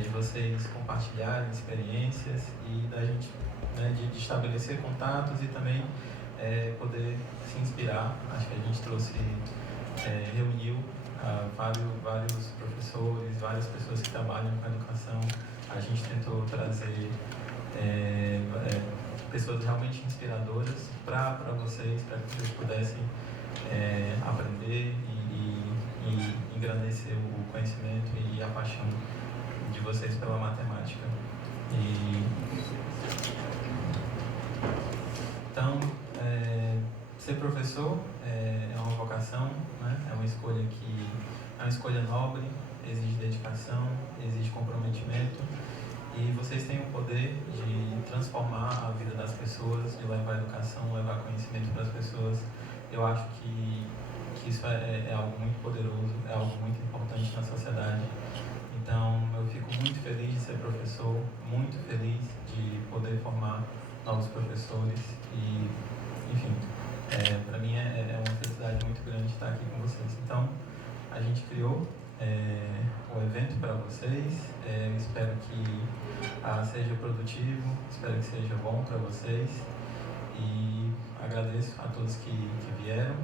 de vocês compartilharem experiências e da gente, né, de estabelecer contatos e também poder se inspirar. Acho que a gente trouxe, reuniu vários professores, várias pessoas que trabalham com a educação. A gente tentou trazer pessoas realmente inspiradoras para vocês, para que vocês pudessem aprender e engrandecer o conhecimento e a paixão de vocês pela matemática. Então, ser professor é uma vocação, né? É uma escolha nobre, exige dedicação, exige comprometimento, e vocês têm o poder de transformar a vida das pessoas, de levar educação, levar conhecimento para as pessoas. Eu acho que isso é algo muito poderoso, é algo muito importante na sociedade. Então, eu fico muito feliz de ser professor, muito feliz de poder formar novos professores e, enfim, para mim é uma felicidade muito grande estar aqui com vocês. Então, a gente criou um evento para vocês. Eu espero que seja produtivo, espero que seja bom para vocês, e agradeço a todos que vieram,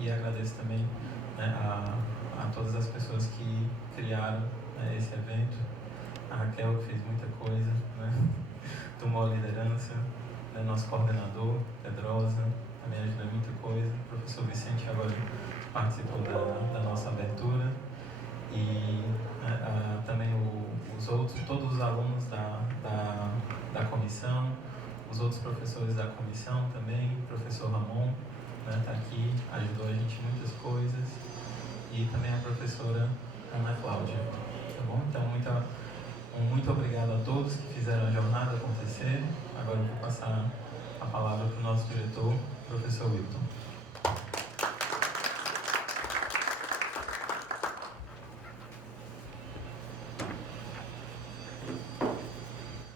e agradeço também, né, a todas as pessoas que criaram, né, esse evento. A Raquel, que fez muita coisa, né, tomou a liderança, né, nosso coordenador, Pedrosa, também ajuda muita coisa. O professor Vicente agora participou da nossa abertura, e também todos os alunos da comissão, os outros professores da comissão também. O professor Ramon está aqui, ajudou a gente em muitas coisas, e também a professora Ana Cláudia, tá bom? Então, muito obrigado a todos que fizeram a jornada acontecer. Agora eu vou passar a palavra para o nosso diretor, professor Wilton.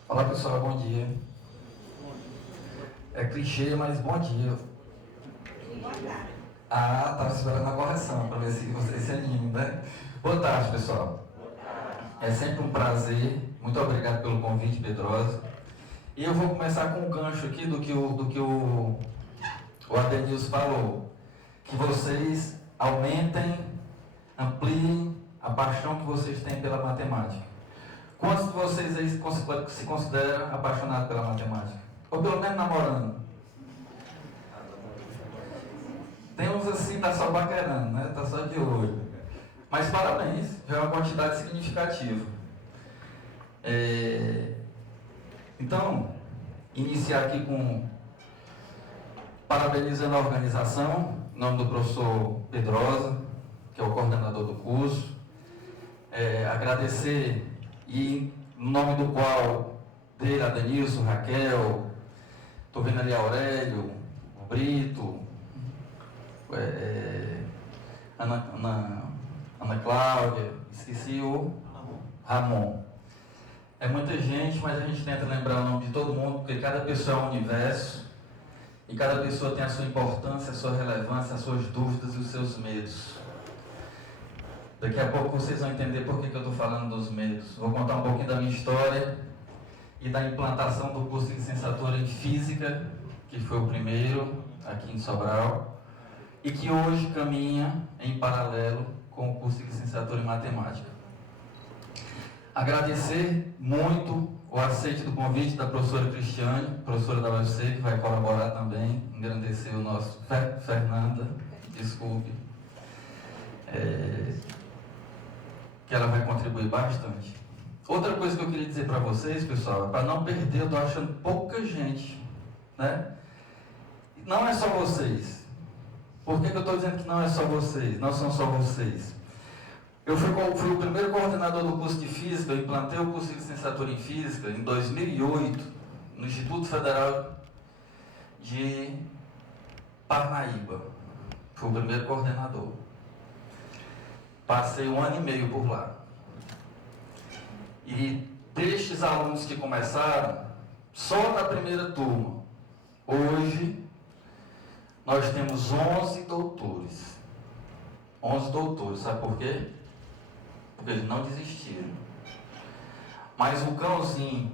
Olá pessoal, bom dia. É clichê, mas bom dia. Estava esperando a correção para ver se vocês se animam, né? Boa tarde, pessoal. É sempre um prazer. Muito obrigado pelo convite, Pedrosa. E eu vou começar com um gancho aqui do que o Adenilson falou. Que vocês aumentem, ampliem a paixão que vocês têm pela matemática. Quantos de vocês aí se consideram apaixonados pela matemática? Ou pelo menos namorando? Tem uns assim, tá só paquerando, né? Tá só de olho. Mas parabéns, já é uma quantidade significativa. Então, iniciar aqui parabenizando a organização, em nome do professor Pedrosa, que é o coordenador do curso. Agradecer, e no nome do qual dele, Adenilson, Raquel, estou vendo ali Aurélio, o Brito, Ana Cláudia, esqueci o Ramon. É muita gente, mas a gente tenta lembrar o nome de todo mundo, porque cada pessoa é um universo, e cada pessoa tem a sua importância, a sua relevância, as suas dúvidas e os seus medos. Daqui a pouco vocês vão entender por que eu estou falando dos medos. Vou contar um pouquinho da minha história e da implantação do curso de licenciatura em Física, que foi o primeiro aqui em Sobral, e que hoje caminha em paralelo com o curso de licenciatura em Matemática. Agradecer muito o aceite do convite da professora Cristiane, professora da UFC, que vai colaborar também, engrandecer o nosso Fernanda, desculpe, que ela vai contribuir bastante. Outra coisa que eu queria dizer para vocês, pessoal, é para não perder, eu estou achando pouca gente, né? Não é só vocês. Por que eu estou dizendo que não é só vocês? Não são só vocês. Eu fui o primeiro coordenador do curso de Física, eu implantei o curso de licenciatura em Física em 2008, no Instituto Federal de Parnaíba. Fui o primeiro coordenador. Passei 1 ano e meio por lá. E destes alunos que começaram, só na primeira turma, hoje, nós temos 11 doutores. 11 doutores, sabe por quê? Porque eles não desistiram. Mas o cãozinho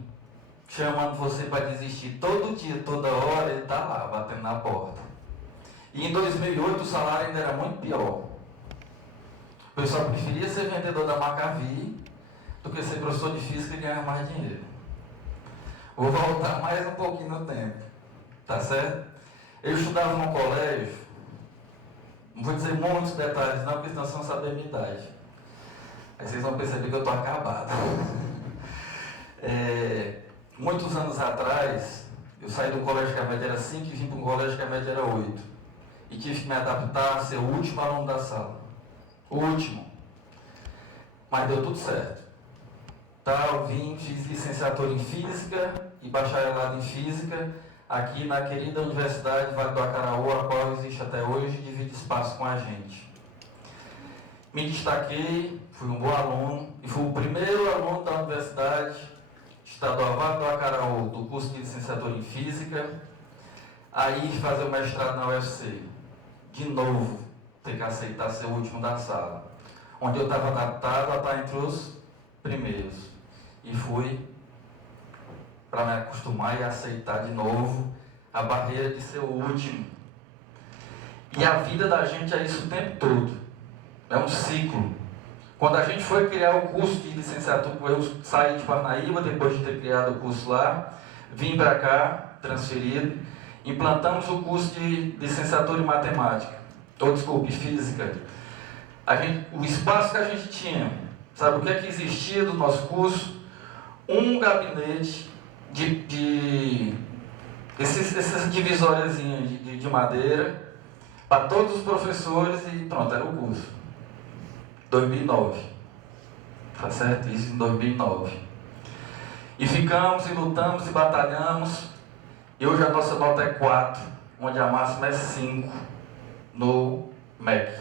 chamando você para desistir todo dia, toda hora, ele está lá, batendo na porta. E em 2008 o salário ainda era muito pior. O pessoal preferia ser vendedor da Maccavi do que ser professor de física e ganhar mais dinheiro. Vou voltar mais um pouquinho no tempo, tá certo? Eu estudava num colégio, não vou dizer muitos detalhes não, porque senão vocês vão saber a minha idade. Aí vocês vão perceber que eu estou acabado. Muitos anos atrás, eu saí do colégio que a média era 5 e vim para um colégio que a média era 8. E tive que me adaptar a ser o último aluno da sala. O último. Mas deu tudo certo. Tá, eu vim, fiz licenciatura em Física e bacharelado em Física aqui na querida Universidade Vale do Acaraú, a qual existe até hoje e divide espaço com a gente. Me destaquei, fui um bom aluno e fui o primeiro aluno da Universidade Estadual Vale do Acaraú do curso de licenciatura em Física a ir fazer o mestrado na UFC. De novo, ter que aceitar ser o último da sala, onde eu estava adaptado a estar entre os primeiros. E fui para me acostumar e aceitar de novo a barreira de ser o último. E a vida da gente é isso o tempo todo. É um ciclo. Quando a gente foi criar o curso de licenciatura, eu saí de Parnaíba, depois de ter criado o curso lá, vim para cá, transferido, implantamos o curso de licenciatura em matemática, física. O espaço que a gente tinha, sabe o que é que existia do nosso curso? Um gabinete essas divisóriazinhas de madeira para todos os professores e pronto, era o curso. 2009. Tá certo? Isso em 2009. E ficamos e lutamos e batalhamos. E hoje a nossa nota é 4, onde a máxima é 5 no MEC.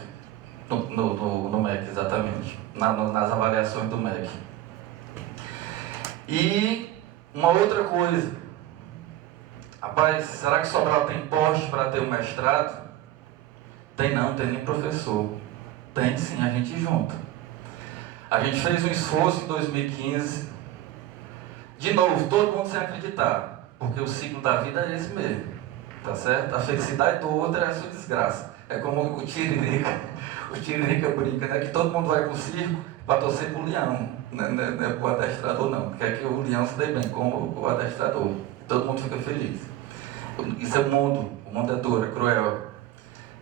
No MEC, exatamente. Nas avaliações do MEC. E uma outra coisa. Rapaz, será que Sobral tem poste para ter um mestrado? Tem não, tem nem professor. Tem sim, a gente junta. A gente fez um esforço em 2015. De novo, todo mundo sem acreditar. Porque o ciclo da vida é esse mesmo. Tá certo? A felicidade do outro é a sua desgraça. É como o Tiririca. O Tiririca brinca, né? Que todo mundo vai pro circo para torcer pro leão. Não é pro adestrador não. Quer que o leão se dê bem com o adestrador. Todo mundo fica feliz. Isso é o mundo é duro, é cruel.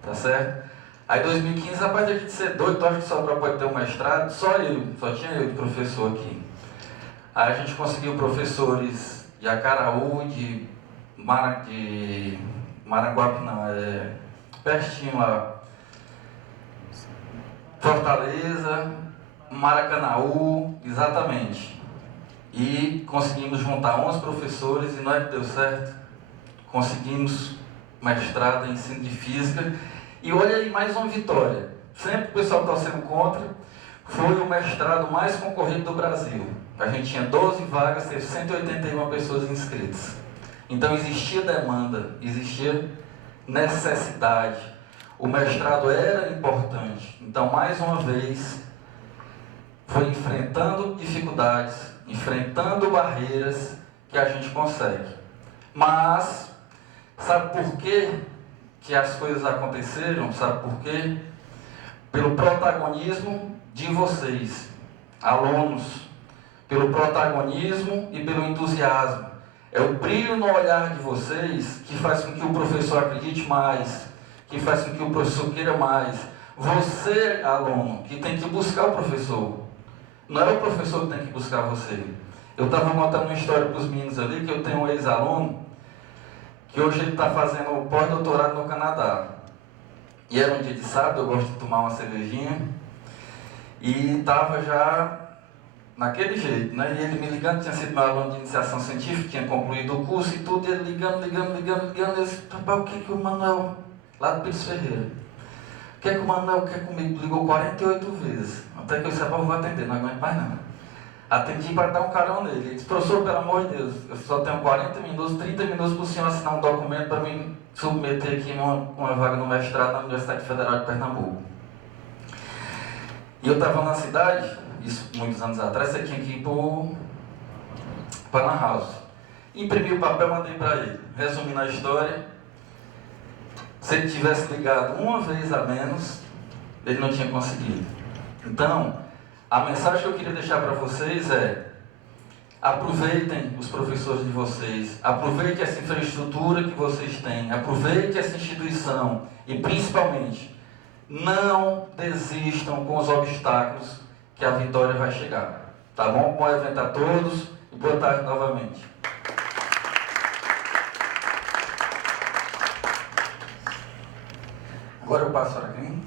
Tá certo? Aí em 2015, rapaz, a gente ser doido, tu acha que Sobral pode ter um mestrado? Só tinha eu de professor aqui. Aí a gente conseguiu professores de Acaraú, de Maranguape, não, pertinho lá, Fortaleza, Maracanaú, exatamente. E conseguimos juntar 11 professores e não é que deu certo. Conseguimos mestrado em ensino de física. E olha aí, mais uma vitória. Sempre o pessoal está sendo contra. Foi o mestrado mais concorrido do Brasil. A gente tinha 12 vagas, teve 181 pessoas inscritas. Então existia demanda, existia necessidade. O mestrado era importante. Então, mais uma vez, foi enfrentando dificuldades, enfrentando barreiras que a gente consegue. Mas, sabe por quê que as coisas aconteceram? Sabe por quê? Pelo protagonismo de vocês, alunos, pelo protagonismo e pelo entusiasmo. É o brilho no olhar de vocês que faz com que o professor acredite mais, que faz com que o professor queira mais. Você, aluno, que tem que buscar o professor. Não é o professor que tem que buscar você. Eu estava contando uma história para os meninos ali, que eu tenho um ex-aluno, que hoje ele está fazendo pós-doutorado no Canadá. E era um dia de sábado, eu gosto de tomar uma cervejinha, e estava já naquele jeito, né? E ele me ligando, tinha sido meu aluno de iniciação científica, tinha concluído o curso e tudo, e ele ligando, eu disse, papai, o que o Manuel, lá do Pires Ferreira, o que o Manuel quer comigo? Ligou 48 vezes, até que eu disse, eu vou atender, não aguento mais não. Atendi para dar um carão nele. Ele disse, professor, pelo amor de Deus, eu só tenho 40 minutos, 30 minutos para o senhor assinar um documento para me submeter aqui uma vaga no mestrado na Universidade Federal de Pernambuco. E eu estava na cidade, isso muitos anos atrás, você tinha que ir para a Lan House. Imprimi o papel, mandei para ele. Resumindo a história, se ele tivesse ligado uma vez a menos, ele não tinha conseguido. Então, a mensagem que eu queria deixar para vocês é: aproveitem os professores de vocês, aproveitem essa infraestrutura que vocês têm, aproveitem essa instituição e, principalmente, não desistam com os obstáculos que a vitória vai chegar. Tá bom? Bom evento a todos e boa tarde novamente. Agora eu passo para quem?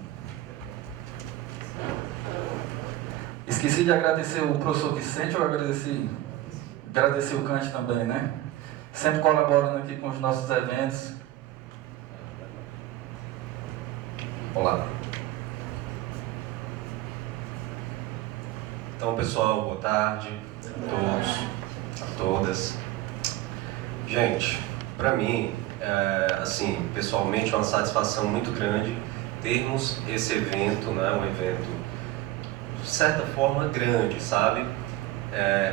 Esqueci de agradecer o professor Vicente, eu agradecer o Cante também, né? Sempre colaborando aqui com os nossos eventos. Olá. Então, pessoal, boa tarde a todos, a todas. Gente, para mim, assim, pessoalmente, é uma satisfação muito grande termos esse evento, né? Um evento, de certa forma, grande, sabe?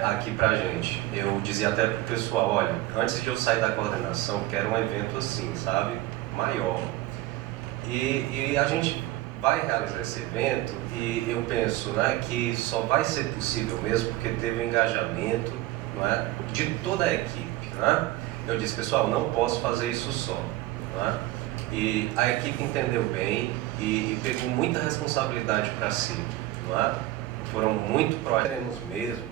Aqui pra gente. Eu dizia até pro pessoal, olha, antes de eu sair da coordenação, quero um evento assim, sabe? Maior. E a gente vai realizar esse evento e eu penso, né, que só vai ser possível mesmo porque teve um engajamento, não é, de toda a equipe, né? Eu disse, pessoal, não posso fazer isso só, não é? E a equipe entendeu bem e pegou muita responsabilidade para si, não é? Foram muito próximos mesmo,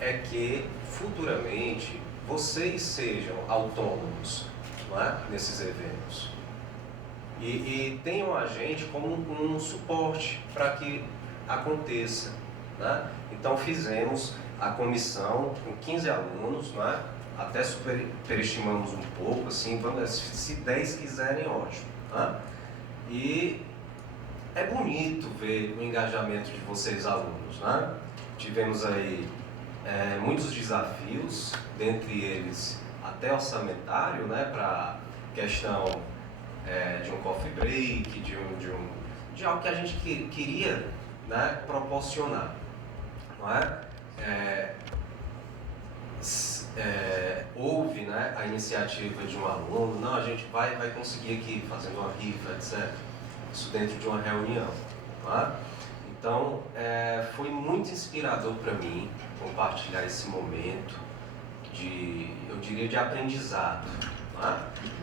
é que futuramente vocês sejam autônomos, não é, nesses eventos. E tenham a gente como um suporte para que aconteça, né? Então fizemos a comissão com 15 alunos, né? Até superestimamos um pouco, assim, se 10 quiserem, ótimo, né? E é bonito ver o engajamento de vocês alunos, né? Tivemos aí muitos desafios, dentre eles até orçamentário, né? Para questão de um coffee break, de algo que a gente queria, né, proporcionar, não é? Houve, né, a iniciativa de um aluno, não, a gente vai conseguir aqui, fazendo uma rifa, etc. Isso dentro de uma reunião, não é? Então, foi muito inspirador para mim compartilhar esse momento eu diria, de aprendizado, não é?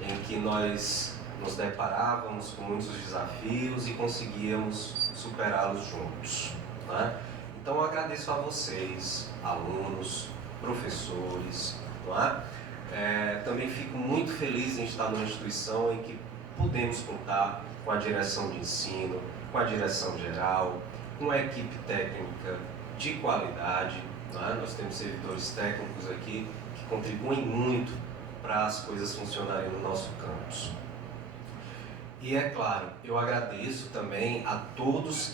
Em que nós nos deparávamos com muitos desafios e conseguíamos superá-los juntos, né? Então eu agradeço a vocês, alunos, professores, não é? Também fico muito feliz em estar numa instituição em que podemos contar com a direção de ensino, com a direção geral, com a equipe técnica de qualidade, não é? Nós temos servidores técnicos aqui que contribuem muito para as coisas funcionarem no nosso campus. E é claro, eu agradeço também a todos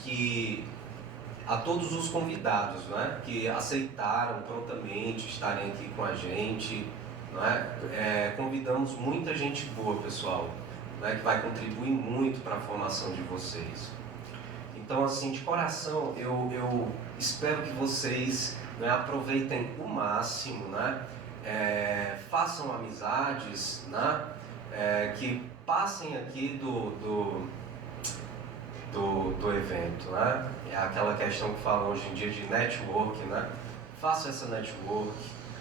os convidados, né, que aceitaram prontamente estarem aqui com a gente, não é? Convidamos muita gente boa, pessoal, né, que vai contribuir muito para a formação de vocês. Então, assim, de coração, eu espero que vocês, né, aproveitem o máximo, né, façam amizades, né, que passem aqui do evento, né? É aquela questão que fala hoje em dia de network, né? Façam essa network,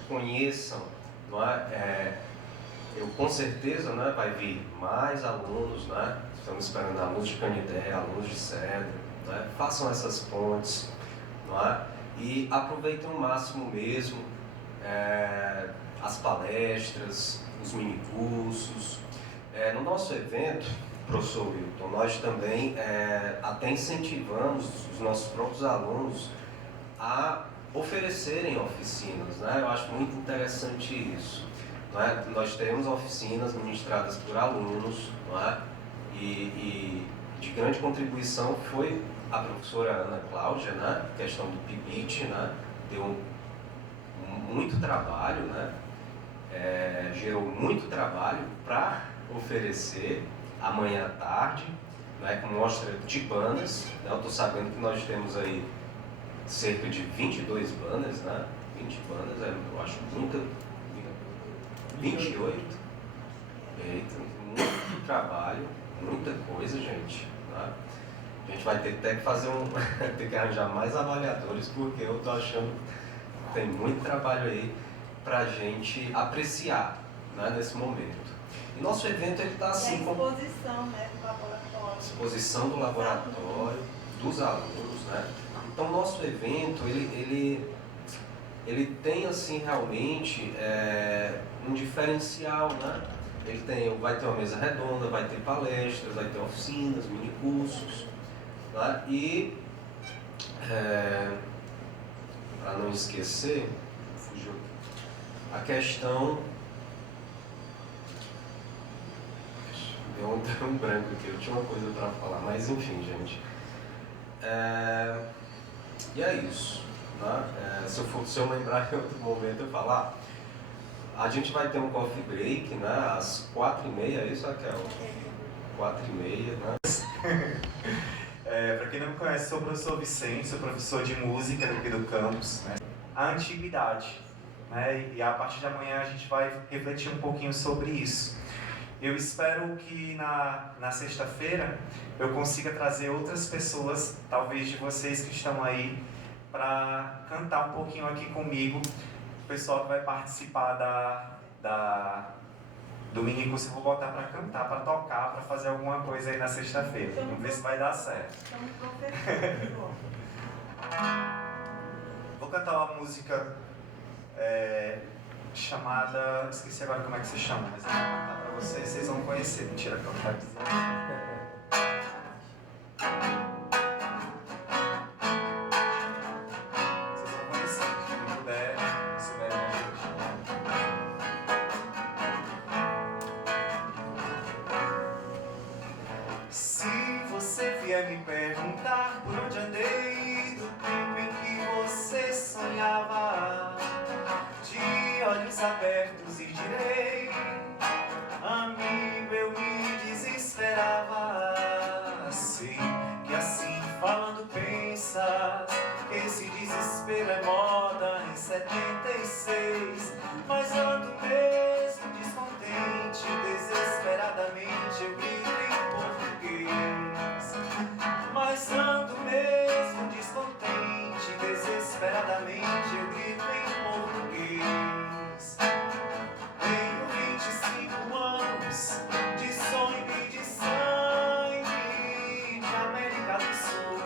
conheçam, não é? Eu com certeza, né, vai vir mais alunos, né? Estamos esperando alunos de Canidé, alunos de Cedro, né? Façam essas pontes, não é? E aproveitem o máximo mesmo as palestras, os minicursos. No nosso evento, professor Wilton, nós também até incentivamos os nossos próprios alunos a oferecerem oficinas, né? Eu acho muito interessante isso, não é? Nós teremos oficinas ministradas por alunos, não é? E de grande contribuição foi a professora Ana Cláudia, né? A questão do PIBIT, né? Deu muito trabalho, né? Gerou muito trabalho para oferecer amanhã à tarde, né, com mostra de banners, né? Eu estou sabendo que nós temos aí cerca de 22 banners, né, 20 bandas, eu acho muita. 28? Eita, muito trabalho, muita coisa, gente. Tá? A gente vai ter até que fazer ter que arranjar mais avaliadores, porque eu tô achando que tem muito trabalho aí pra gente apreciar, né, nesse momento. E nosso evento ele tá assim como exposição, né, do laboratório. Exposição do laboratório, dos alunos, né? Então nosso evento ele tem assim realmente um diferencial, né? Vai ter uma mesa redonda, vai ter palestras, vai ter oficinas, minicursos, né? E para não esquecer, fugiu a questão. Deu um branco aqui, eu tinha uma coisa para falar, mas enfim, gente. E é isso. Né? Se eu lembrar em outro momento, eu falar. A gente vai ter um coffee break, né? Às 4h30, é isso, Raquel? 4h30, né? Para quem não me conhece, sou o professor Vicente, sou professor de música aqui do campus, né? A antiguidade, né? E a partir de amanhã a gente vai refletir um pouquinho sobre isso. Eu espero que na sexta-feira eu consiga trazer outras pessoas, talvez de vocês que estão aí, para cantar um pouquinho aqui comigo. O pessoal que vai participar do minicurso eu vou botar para cantar, para tocar, para fazer alguma coisa aí na sexta-feira. Vamos ver se vai dar certo. Vou cantar uma música chamada... Esqueci agora como é que se chama, mas eu vou cantar para vocês, vocês vão conhecer. Mentira, que eu não quero dizer. Vocês vão conhecer, quem puder, souberem a gente. Se você vier me perguntar por onde andei do tempo em que você sonhava, de olhos abertos e direi, amigo, eu me desesperava. Sei que assim falando pensas que esse desespero é moda em 76, mas ando mesmo descontente, desesperadamente eu grito em português. Mas ando mesmo descontente, desesperadamente eu grito em português. Tenho 25 anos de sonho e de sangue de América do Sul.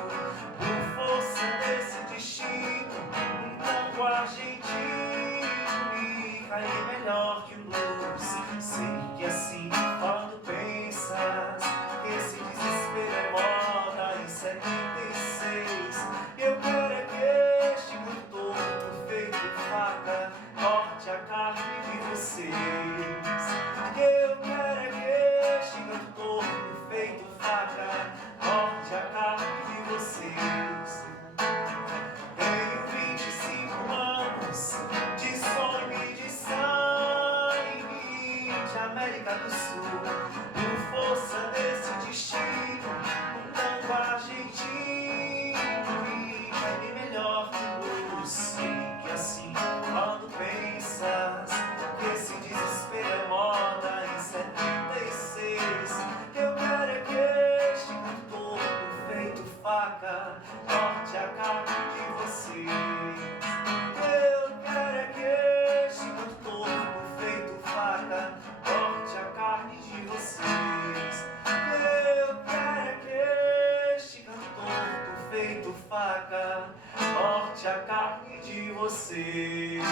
Por força desse destino, um tango argentino me caí melhor que o blues. Sei que assim quando pensas que esse desespero é moda em 76, eu quero é que este cantor feito faca corte a carne de vocês. Eu quero é que este cantor feito faca corte a carne de vocês. Tenho 25 anos de sonho e de sangue de América do Sul. Por força desse destino, um tango argentino me cai melhor que o blues. Sei que assim, quando pensas que esse desespero é moda em 76, eu quero é que este cantor feito faca corte a carne de vocês. Eu quero é que este cantor feito faca corte a carne de vocês. Eu quero é que este cantor feito faca corte a carne de vocês.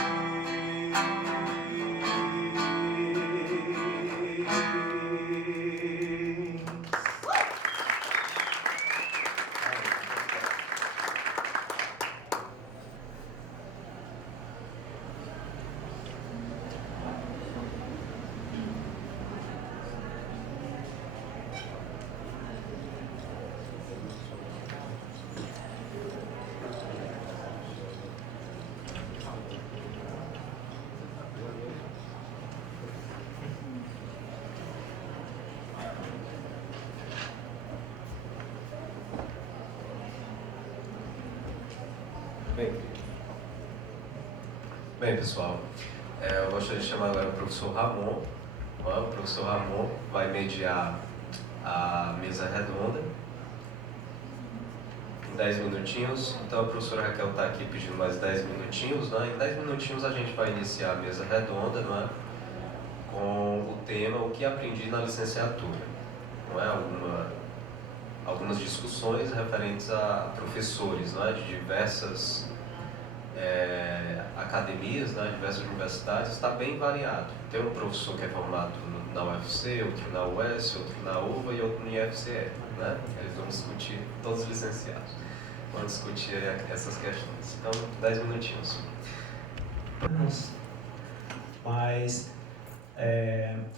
Bem, Bem, pessoal, eu gostaria de chamar agora o professor Ramon. O professor Ramon vai mediar a mesa redonda em 10 minutinhos. Então a professora Raquel está aqui pedindo mais 10 minutinhos. Né? Em 10 minutinhos a gente vai iniciar a mesa redonda, não é? Com o tema O que aprendi na licenciatura. Não é? Algumas discussões referentes a professores, não é? De diversas academias, né? Diversas universidades. Está bem variado. Tem um professor que é formado na UFC, outro na UES, outro na UVA e outro no IFCE. Né? Eles vão discutir, todos os licenciados, vão discutir essas questões. Então, 10 minutinhos. Mas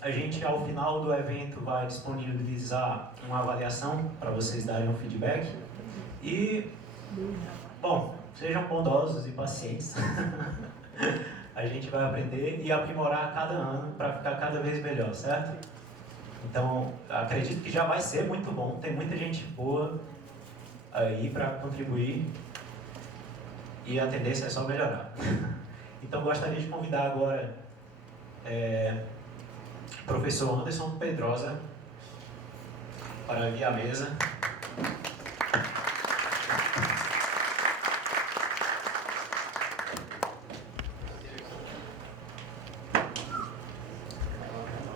a gente, ao final do evento, vai disponibilizar uma avaliação para vocês darem um feedback. E, bom, sejam bondosos e pacientes. A gente vai aprender e aprimorar a cada ano para ficar cada vez melhor, certo? Então, acredito que já vai ser muito bom. Tem muita gente boa aí para contribuir e a tendência é só melhorar. Então, gostaria de convidar agora o professor Anderson Pedrosa para vir à mesa.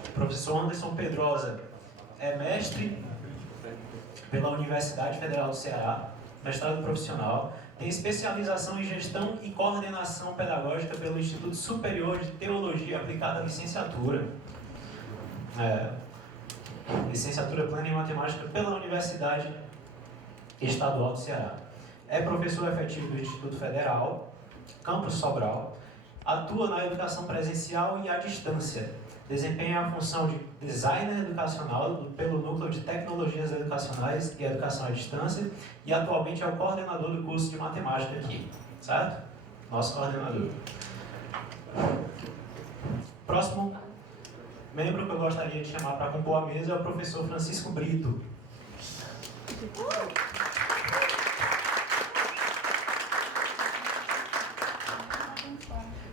O professor Anderson Pedrosa é mestre pela Universidade Federal do Ceará, mestrado profissional, tem especialização em gestão e coordenação pedagógica pelo Instituto Superior de Teologia Aplicada à Licenciatura. Licenciatura Plena em Matemática pela Universidade Estadual do Ceará. É professor efetivo do Instituto Federal, Campus Sobral, atua na educação presencial e à distância. Desempenha a função de designer educacional pelo Núcleo de Tecnologias Educacionais e Educação à Distância e atualmente é o coordenador do curso de matemática aqui, certo? Nosso coordenador. Próximo membro que eu gostaria de chamar para compor a mesa é o professor Francisco Brito.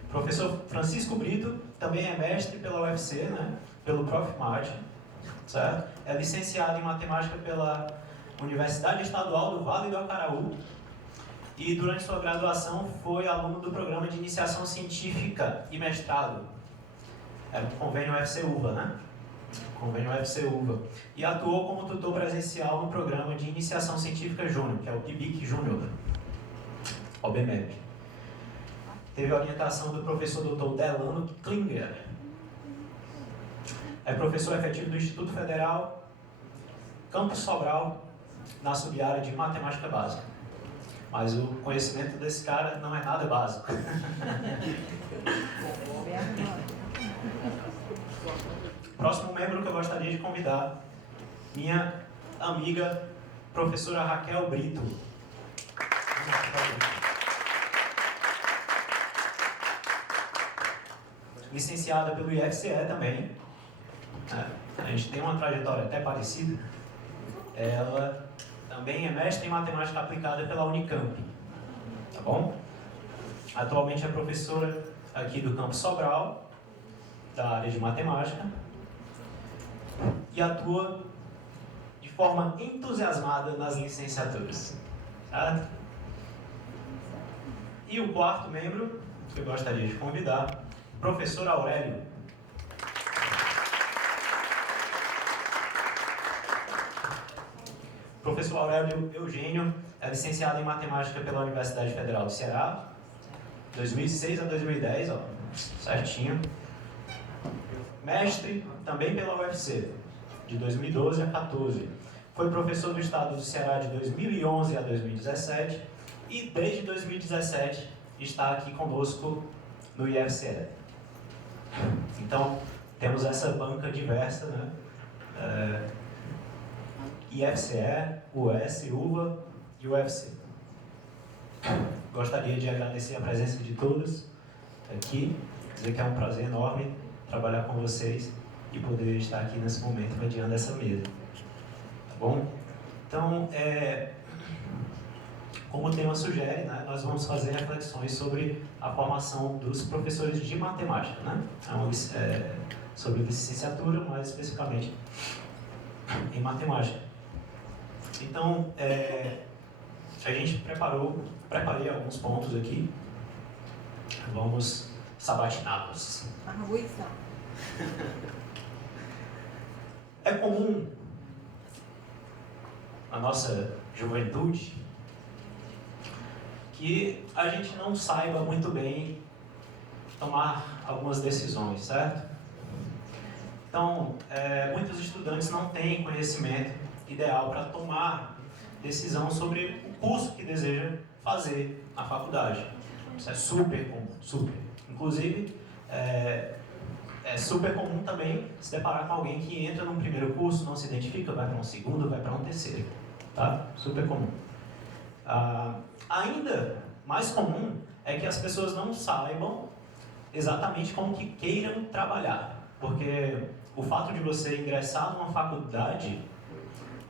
Professor Francisco Brito também é mestre pela UFC, né? Pelo Prof. Mate, certo? É licenciado em matemática pela Universidade Estadual do Vale do Acaraú e durante sua graduação foi aluno do programa de iniciação científica e mestrado. Era um convênio UFC-UVA, né? Convênio UFC-UVA. E atuou como tutor presencial no programa de iniciação científica júnior, que é o PIBIC Júnior, OBMEP. Teve a orientação do professor Dr. Delano Klinger. É professor efetivo do Instituto Federal Campus Sobral, na sub-área de matemática básica. Mas o conhecimento desse cara não é nada básico. Próximo membro que eu gostaria de convidar, minha amiga, professora Raquel Brito. Licenciada pelo IFCE também. A gente tem uma trajetória até parecida. Ela também é mestre em matemática aplicada pela Unicamp. Tá bom? Atualmente é professora aqui do Campus Sobral, da área de matemática, e atua de forma entusiasmada nas licenciaturas. Certo? E o quarto membro que eu gostaria de convidar, professor Aurélio. Professor Aurélio Eugênio é licenciado em matemática pela Universidade Federal do Ceará, 2006 a 2010, ó, certinho. Mestre também pela UFC, de 2012 a 2014. Foi professor do Estado do Ceará de 2011 a 2017 e desde 2017 está aqui conosco no IFCE. Então, temos essa banca diversa, né? IFCE, US, UVA e UFC. Gostaria de agradecer a presença de todos aqui, dizer que é um prazer enorme trabalhar com vocês e poder estar aqui nesse momento mediando essa mesa. Tá bom? Então, como o tema sugere, né, nós vamos fazer reflexões sobre a formação dos professores de matemática, né? Sobre licenciatura, mais especificamente em matemática. Então, a gente preparei alguns pontos aqui. Vamos sabatiná-los. Arruição. É comum na nossa juventude que a gente não saiba muito bem tomar algumas decisões, certo? Então, muitos estudantes não têm conhecimento ideal para tomar decisão sobre o curso que deseja fazer na faculdade. Isso é super comum, super. Inclusive, é super comum também se deparar com alguém que entra num primeiro curso, não se identifica, vai para um segundo, vai para um terceiro. Tá? Super comum. Ainda mais comum é que as pessoas não saibam exatamente como que queiram trabalhar. Porque o fato de você ingressar numa faculdade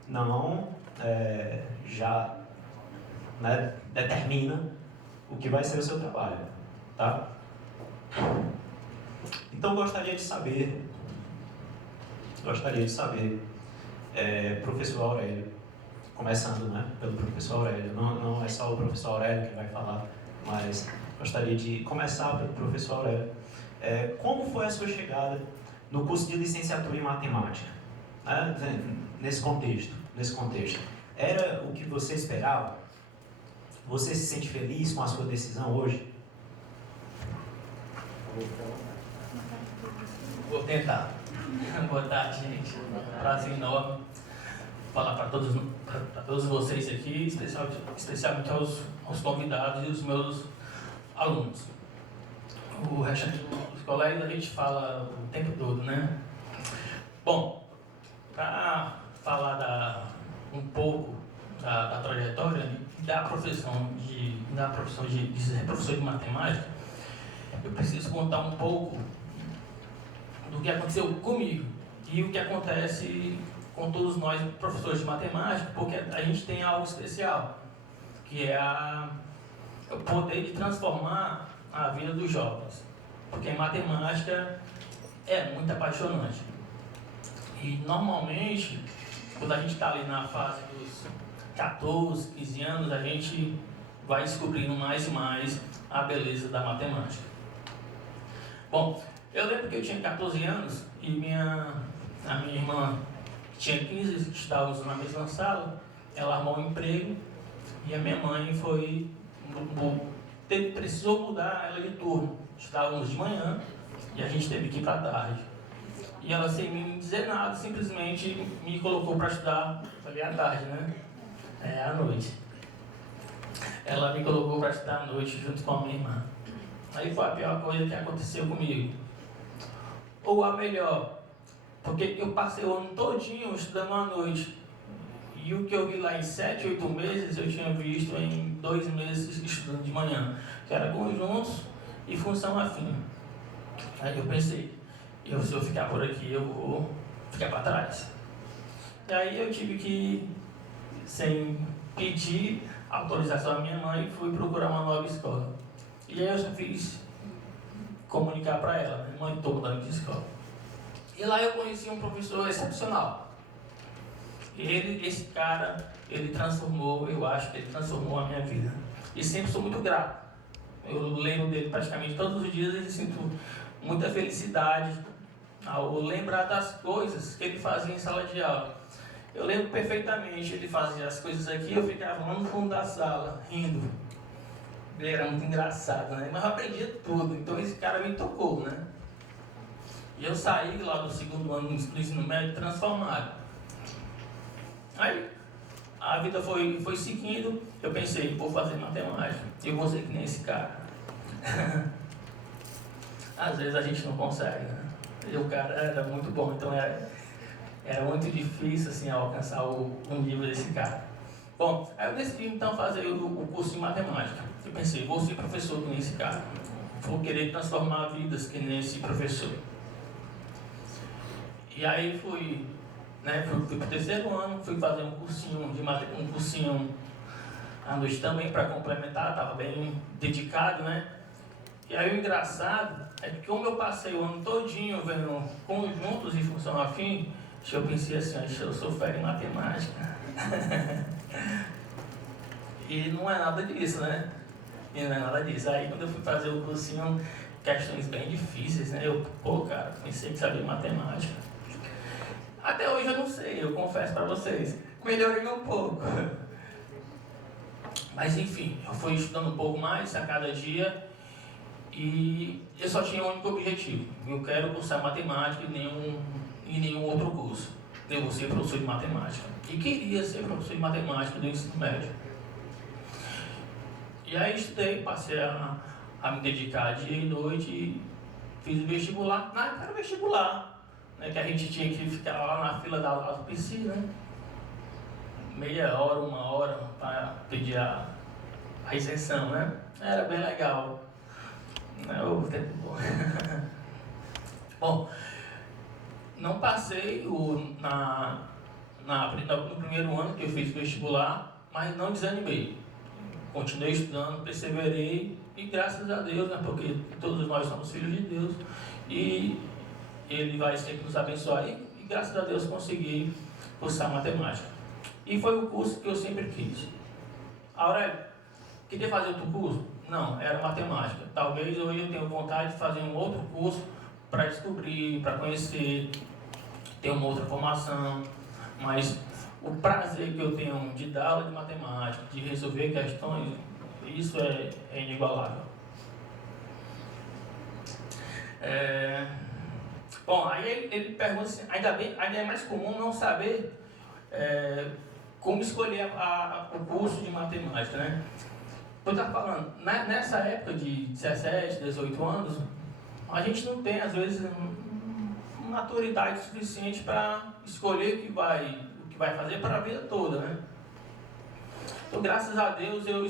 não já determina o que vai ser o seu trabalho. Tá? Então gostaria de saber, professor Aurélio, começando, né, pelo professor Aurélio, não é só o professor Aurélio que vai falar, mas gostaria de começar pelo professor Aurélio. Como foi a sua chegada no curso de licenciatura em matemática? Nesse contexto. Era o que você esperava? Você se sente feliz com a sua decisão hoje? Vou tentar. Boa tarde, gente. Prazer enorme falar para todos vocês aqui, especialmente aos convidados e os meus alunos. O resto dos colegas a gente fala o tempo todo, né? Bom, para falar um pouco da trajetória da profissão de ser professor de matemática, eu preciso contar um pouco do que aconteceu comigo e o que acontece com todos nós professores de matemática, porque a gente tem algo especial, que é o poder de transformar a vida dos jovens, porque matemática é muito apaixonante. E normalmente, quando a gente está ali na fase dos 14, 15 anos, a gente vai descobrindo mais e mais a beleza da matemática. Bom, eu lembro que eu tinha 14 anos e a minha irmã tinha 15, estávamos na mesma sala, ela arrumou um emprego e a minha mãe precisou mudar ela de turno. Estávamos de manhã e a gente teve que ir para a tarde. E ela, sem me dizer nada, simplesmente me colocou para estudar, falei à tarde, né? À noite. Ela me colocou para estudar à noite junto com a minha irmã. Aí foi a pior coisa que aconteceu comigo. Ou a melhor, porque eu passei o ano todinho estudando à noite. E o que eu vi lá em 7, 8 meses, eu tinha visto em 2 meses estudando de manhã. Que era conjuntos e função afim. Aí eu pensei, se eu ficar por aqui, eu vou ficar para trás. E aí eu tive que, sem pedir autorização à minha mãe, fui procurar uma nova escola. E aí eu já fiz comunicar para ela, né? Mãe, estou mudando de escola. E lá eu conheci um professor excepcional. Esse cara, eu acho que ele transformou a minha vida. E sempre sou muito grato. Eu lembro dele praticamente todos os dias e sinto muita felicidade ao lembrar das coisas que ele fazia em sala de aula. Eu lembro perfeitamente, ele fazia as coisas aqui, eu ficava lá no fundo da sala, rindo. Ele era muito engraçado, né? Mas eu aprendia tudo, então esse cara me tocou, né? E eu saí lá do segundo ano do ensino médio transformado. Aí a vida foi seguindo, eu pensei, vou fazer matemática, eu vou ser que nem esse cara. Às vezes a gente não consegue, né? E o cara era muito bom, então era muito difícil assim, alcançar o nível desse cara. Bom, aí eu decidi então fazer o curso de matemática. Eu pensei, vou ser professor que nem esse cara, vou querer transformar vidas que nem esse professor. E aí fui para o terceiro ano, fui fazer um cursinho à noite também para complementar, estava bem dedicado, né? E aí o engraçado é que como eu passei o ano todinho vendo conjuntos e função afim, eu pensei assim, eu sou fera em matemática. E não é nada disso, né? E não é nada disso. Aí quando eu fui fazer o cursinho, questões bem difíceis, né? Eu, cara, pensei que sabia matemática. Até hoje eu não sei, eu confesso para vocês. Melhorei um pouco. Mas enfim, eu fui estudando um pouco mais a cada dia e eu só tinha um único objetivo. Eu quero cursar matemática e nenhum outro curso. Eu vou ser professor de matemática. E queria ser professor de matemática do ensino médio. E aí estudei, passei a me dedicar dia e noite e fiz o vestibular. Na época era vestibular, né, que a gente tinha que ficar lá na fila da piscina, né? Meia hora, 1 hora para pedir a isenção, né? Era bem legal. O tempo bom. Bom, não passei no primeiro ano que eu fiz vestibular, mas não desanimei. Continuei estudando, perseverei e graças a Deus, né, porque todos nós somos filhos de Deus e Ele vai sempre nos abençoar e graças a Deus consegui cursar matemática. E foi o curso que eu sempre quis. Aurélio, queria fazer outro curso? Não, era matemática. Talvez hoje eu tenha vontade de fazer um outro curso para descobrir, para conhecer, ter uma outra formação, mas o prazer que eu tenho de dar aula de matemática, de resolver questões, isso é inigualável. Bom, aí ele pergunta assim, ainda é mais comum não saber como escolher o curso de matemática, né? Eu estava falando, nessa época de 17, 18 anos, a gente não tem, às vezes, maturidade suficiente para escolher o que vai fazer para a vida toda, né? Então, graças a Deus, eu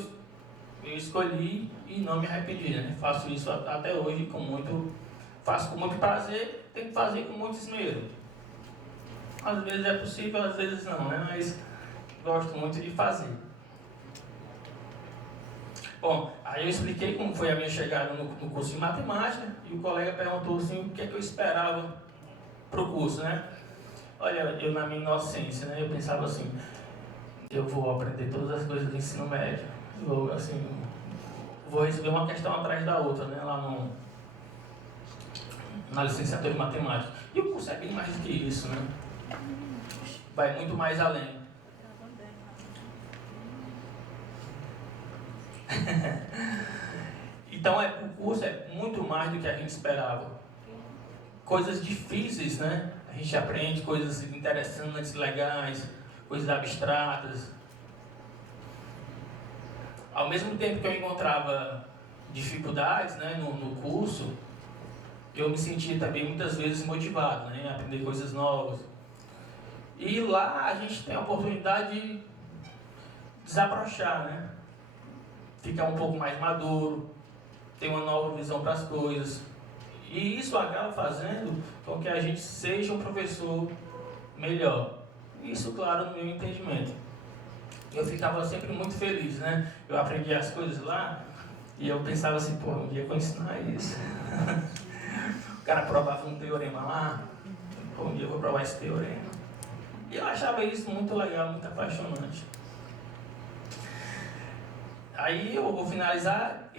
escolhi e não me arrependi, né? Faço isso até hoje faço com muito prazer, tenho que fazer com muito esmero. Às vezes é possível, às vezes não, né? Mas gosto muito de fazer. Bom, aí eu expliquei como foi a minha chegada no curso de matemática e o colega perguntou assim, o que é que eu esperava para o curso, né? Olha, eu na minha inocência, né? Eu pensava assim, eu vou aprender todas as coisas do ensino médio, vou resolver uma questão atrás da outra, né? Lá na licenciatura de matemática. E o curso é bem mais do que isso, né? Vai muito mais além. Então o curso é muito mais do que a gente esperava. Coisas difíceis, né? A gente aprende coisas interessantes, legais, coisas abstratas. Ao mesmo tempo que eu encontrava dificuldades, né, no curso, eu me sentia também muitas vezes motivado, né, a aprender coisas novas. E lá a gente tem a oportunidade de desabrochar, né? Ficar um pouco mais maduro, ter uma nova visão para as coisas. E isso acaba fazendo com que a gente seja um professor melhor. Isso, claro, no meu entendimento. Eu ficava sempre muito feliz, né? Eu aprendi as coisas lá e eu pensava assim, um dia eu vou ensinar isso. O cara provava um teorema lá, um dia eu vou provar esse teorema. E eu achava isso muito legal, muito apaixonante. Aí eu vou finalizar,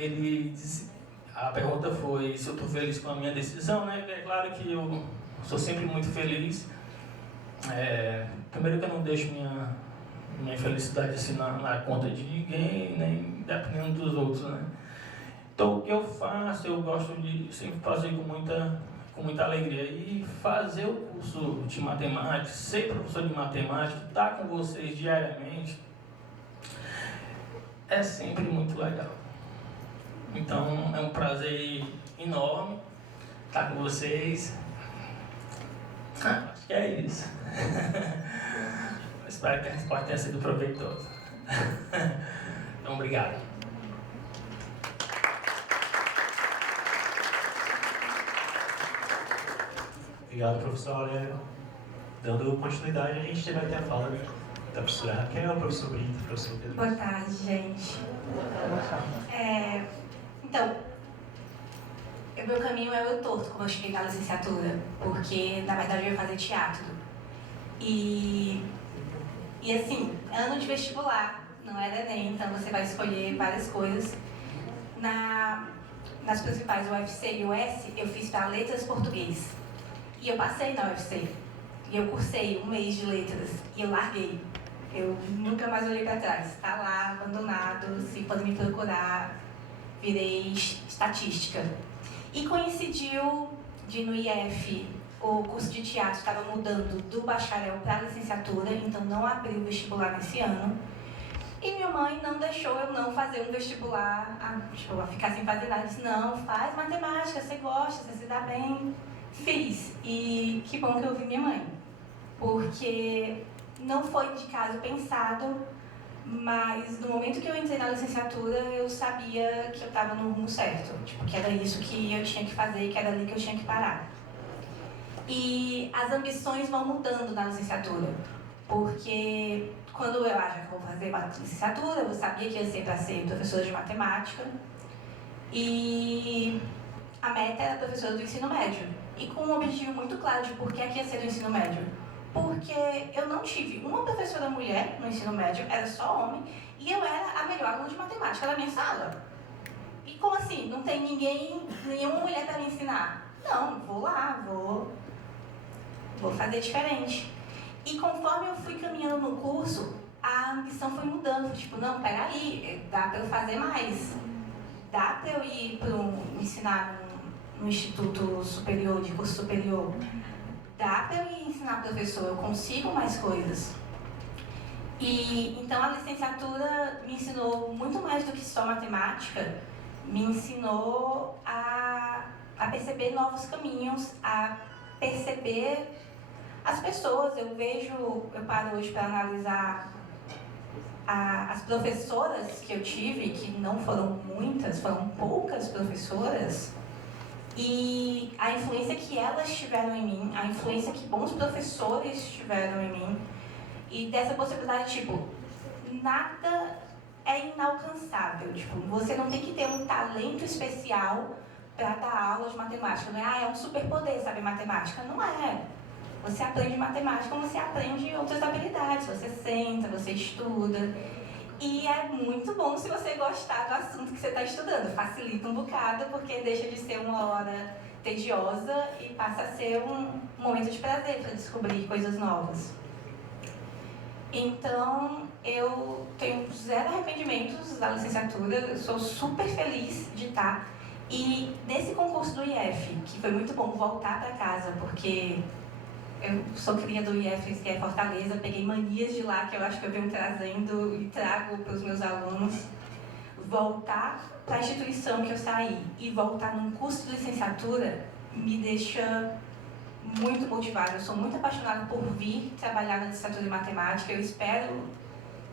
a pergunta foi se eu estou feliz com a minha decisão, né? É claro que eu sou sempre muito feliz. Primeiro que eu não deixo minha felicidade assim na conta de ninguém, nem dependendo dos outros, né? Então o que eu faço, eu gosto de sempre fazer com muita alegria. E fazer o curso de matemática, ser professor de matemática, estar com vocês diariamente, é sempre muito legal. Então é um prazer enorme estar com vocês. Acho que é isso. Espero que a resposta tenha sido proveitosa. Então, obrigado. Obrigado, professor Aurélio. Dando continuidade, a gente vai ter a fala da professora Raquel, professor Brito, professor Pedro. Boa tarde, gente. Então, o meu caminho é o torto, como eu cheguei na licenciatura, porque, na verdade, eu ia fazer teatro. E assim, ano de vestibular, não era Enem, então você vai escolher várias coisas. Nas principais UFC e US, eu fiz para Letras Português. E eu passei na UFC. E eu cursei um mês de letras. E eu larguei. Eu nunca mais olhei para trás. Está lá, abandonado, se podem me procurar. Virei estatística. E coincidiu de no IF o curso de teatro estava mudando do bacharel para a licenciatura, então não abriu o vestibular nesse ano. E minha mãe não deixou eu não fazer um vestibular, a ficar sem fazer nada. Disse, não, faz matemática, você gosta, você se dá bem. Fiz. E que bom que eu ouvi minha mãe. Porque não foi de caso pensado, mas no momento que eu entrei na licenciatura, eu sabia que eu estava no rumo certo. Tipo, que era isso que eu tinha que fazer, que era ali que eu tinha que parar. E as ambições vão mudando na licenciatura. Porque quando eu já que eu vou fazer licenciatura, eu sabia que ia ser para ser professora de matemática. E a meta era professora do ensino médio. E com um objetivo muito claro de por que ia ser do ensino médio. Porque eu não tive uma professora mulher no ensino médio, era só homem, e eu era a melhor aluna de matemática da minha sala. E como assim? Não tem nenhuma mulher para me ensinar? Não, vou lá, vou fazer diferente. E conforme eu fui caminhando no curso, a ambição foi mudando. Tipo, não, peraí, dá para eu fazer mais. Dá para eu ir para ensinar no instituto superior, de curso superior. Dá para eu ir ensinar professor, eu consigo mais coisas. E então a licenciatura me ensinou muito mais do que só matemática, me ensinou a perceber novos caminhos, a perceber as pessoas. Eu paro hoje para analisar as professoras que eu tive, que não foram muitas, foram poucas professoras, e a influência que elas tiveram em mim, a influência que bons professores tiveram em mim, e dessa possibilidade, tipo, nada é inalcançável, tipo, você não tem que ter um talento especial para dar aula de matemática, não é, é um superpoder saber matemática, não é. Você aprende matemática como você aprende outras habilidades, você senta, você estuda. E é muito bom se você gostar do assunto que você está estudando. Facilita um bocado, porque deixa de ser uma hora tediosa e passa a ser um momento de prazer para descobrir coisas novas. Então, eu tenho 0 arrependimentos da licenciatura, eu sou super feliz de estar. E nesse concurso do IF, que foi muito bom voltar para casa, porque eu sou cria do IF, que é Fortaleza, peguei manias de lá que eu acho que eu venho trazendo e trago para os meus alunos. Voltar para a instituição que eu saí e voltar num curso de licenciatura me deixa muito motivada. Eu sou muito apaixonada por vir trabalhar na licenciatura de matemática. Eu espero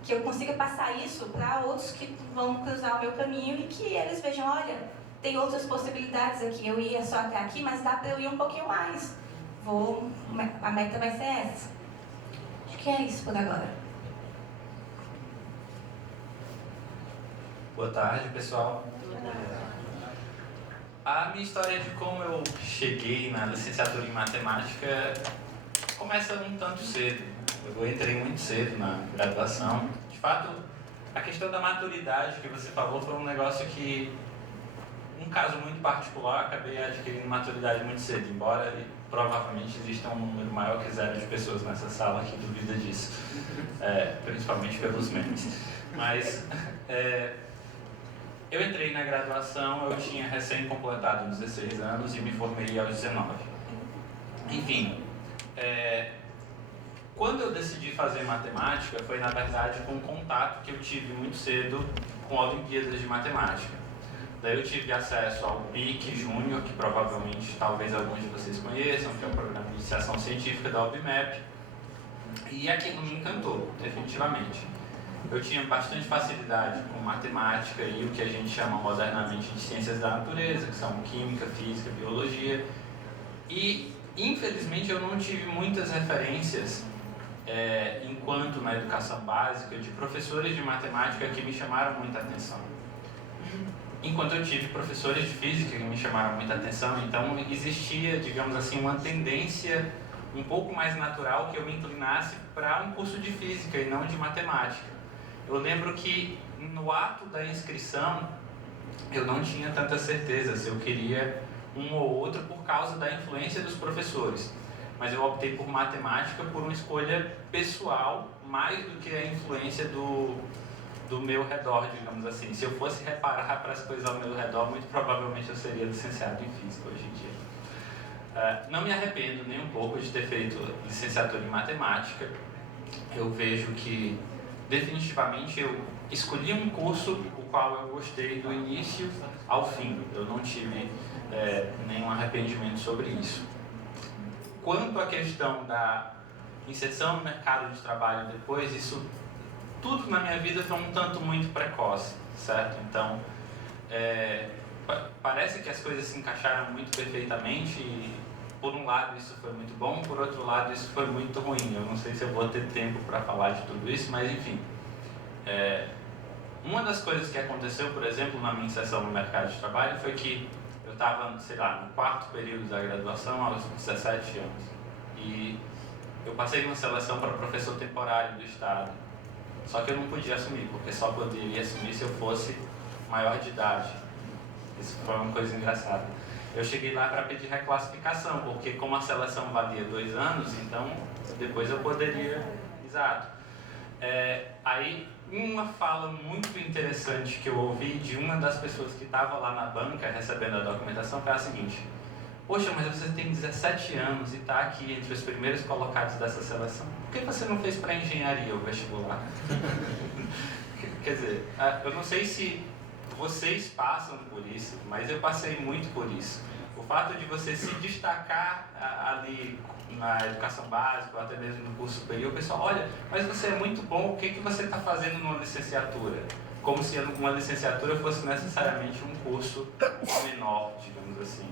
que eu consiga passar isso para outros que vão cruzar o meu caminho e que eles vejam, olha, tem outras possibilidades aqui. Eu ia só até aqui, mas dá para eu ir um pouquinho mais. A meta vai ser essa. Acho que é isso por agora. Boa tarde, pessoal. A minha história de como eu cheguei na licenciatura em matemática começa um tanto cedo. Eu entrei muito cedo na graduação. De fato, a questão da maturidade que você falou foi um negócio que, um caso muito particular, acabei adquirindo maturidade muito cedo, embora provavelmente exista um número maior que 0 de pessoas nessa sala que duvida disso, principalmente pelos memes. Mas eu entrei na graduação, eu tinha recém-completado 16 anos e me formei aos 19. Enfim, quando eu decidi fazer matemática, foi na verdade com um contato que eu tive muito cedo com Olimpíadas de Matemática. Daí eu tive acesso ao PIC Júnior, que provavelmente talvez alguns de vocês conheçam, que é o programa de iniciação científica da UBMEP, e aquilo me encantou, definitivamente. Eu tinha bastante facilidade com matemática e o que a gente chama modernamente de ciências da natureza, que são química, física, biologia, e infelizmente eu não tive muitas referências enquanto na educação básica, de professores de matemática que me chamaram muita atenção. Enquanto eu tive professores de física que me chamaram muita atenção, então existia, digamos assim, uma tendência um pouco mais natural que eu me inclinasse para um curso de física e não de matemática. Eu lembro que no ato da inscrição eu não tinha tanta certeza se eu queria um ou outro por causa da influência dos professores, mas eu optei por matemática por uma escolha pessoal mais do que a influência do meu redor, digamos assim. Se eu fosse reparar para as coisas ao meu redor, muito provavelmente eu seria licenciado em física hoje em dia. Não me arrependo nem um pouco de ter feito licenciatura em matemática. Eu vejo que definitivamente eu escolhi um curso o qual eu gostei do início ao fim. Eu não tive nenhum arrependimento sobre isso. Quanto à questão da inserção no mercado de trabalho depois, isso tudo na minha vida foi um tanto muito precoce, certo? Então, parece que as coisas se encaixaram muito perfeitamente e, por um lado, isso foi muito bom, por outro lado, isso foi muito ruim. Eu não sei se eu vou ter tempo para falar de tudo isso, mas, enfim. Uma das coisas que aconteceu, por exemplo, na minha inserção no mercado de trabalho foi que eu estava, sei lá, no 4º período da graduação, aos 17 anos. E eu passei numa seleção para professor temporário do Estado. Só que eu não podia assumir, porque só poderia assumir se eu fosse maior de idade. Isso foi uma coisa engraçada. Eu cheguei lá para pedir reclassificação, porque como a seleção valia 2 anos, então depois eu poderia... Exato. Aí, uma fala muito interessante que eu ouvi de uma das pessoas que estava lá na banca recebendo a documentação foi a seguinte: poxa, mas você tem 17 anos e está aqui entre os primeiros colocados dessa seleção. Por que você não fez para engenharia o vestibular? Quer dizer, eu não sei se vocês passam por isso, mas eu passei muito por isso. O fato de você se destacar ali na educação básica ou até mesmo no curso superior, o pessoal, olha, mas você é muito bom, o que você está fazendo numa licenciatura? Como se uma licenciatura fosse necessariamente um curso menor, digamos assim.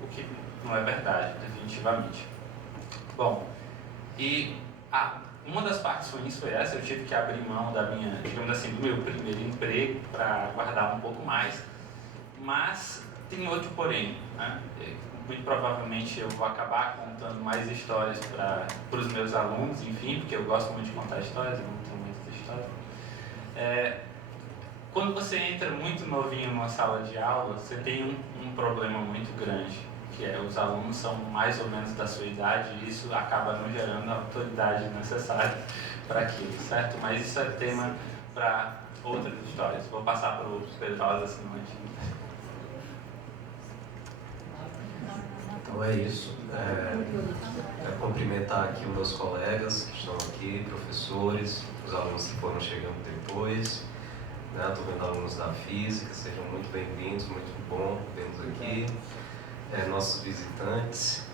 O que não é verdade, definitivamente. Bom, e uma das partes ruins foi essa: eu tive que abrir mão da minha, digamos assim, do meu primeiro emprego para guardar um pouco mais. Mas tem outro porém, né? Muito provavelmente eu vou acabar contando mais histórias para os meus alunos, enfim, porque eu gosto muito de contar histórias, eu não tenho muitas histórias. Quando você entra muito novinho numa sala de aula, você tem um problema muito grande, que é os alunos são mais ou menos da sua idade e isso acaba não gerando a autoridade necessária para aquilo, certo? Mas isso é tema para outras histórias. Vou passar para o Pedro Rosa, senão a gente... Então é isso. Cumprimentar aqui os meus colegas que estão aqui, professores, os alunos que foram chegando depois. Estou vendo alunos da física, sejam muito bem-vindos, muito bom vê-los aqui. Nossos visitantes,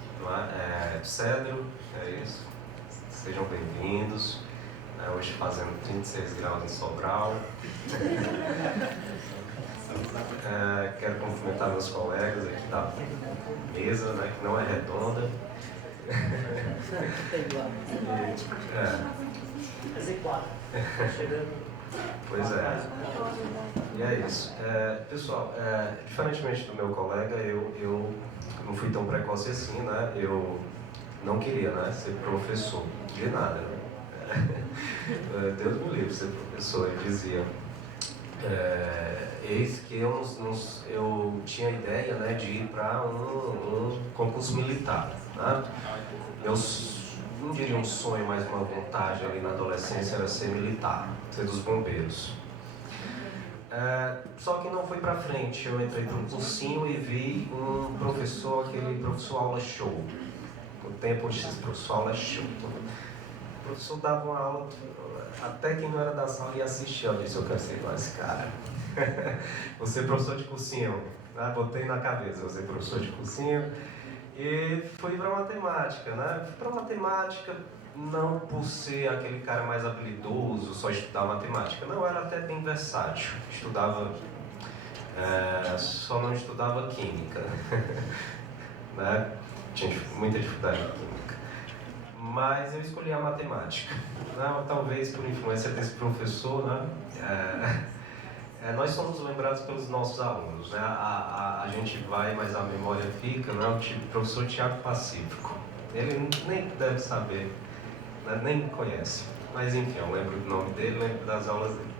Cedro, é isso, sejam bem-vindos. Hoje fazendo 36 graus em Sobral. Quero cumprimentar meus colegas aqui da mesa, né, que não é redonda. Pois é. E é isso. Pessoal, diferentemente do meu colega, eu não fui tão precoce assim, né? Eu não queria, né, ser professor de nada, né? Deus me livre ser professor, ele dizia. Eis que eu tinha a ideia, né, de ir para um concurso militar, né? Não diria um sonho, mas uma vontade ali na adolescência era ser militar, ser dos bombeiros. Só que não foi para frente. Eu entrei para um cursinho e vi um professor, aquele professor aula show. O tempo de professor aula show. O professor dava uma aula, até quem não era da sala ia assistir. Eu disse: eu quero ser igual esse cara. Vou ser professor de cursinho. Botei na cabeça, vou ser professor de cursinho. E fui para matemática, né? Fui para matemática não por ser aquele cara mais habilidoso, só estudar matemática. Não, eu era até bem versátil. Estudava, só não estudava química. Né? Tinha muita dificuldade em química. mas eu escolhi a matemática. Não, talvez por influência desse professor, né? Nós somos lembrados pelos nossos alunos, né? A gente vai, mas a memória fica, né? O professor Tiago Pacífico. Ele nem deve saber, né? Nem conhece. Mas enfim, eu lembro do nome dele, lembro das aulas dele.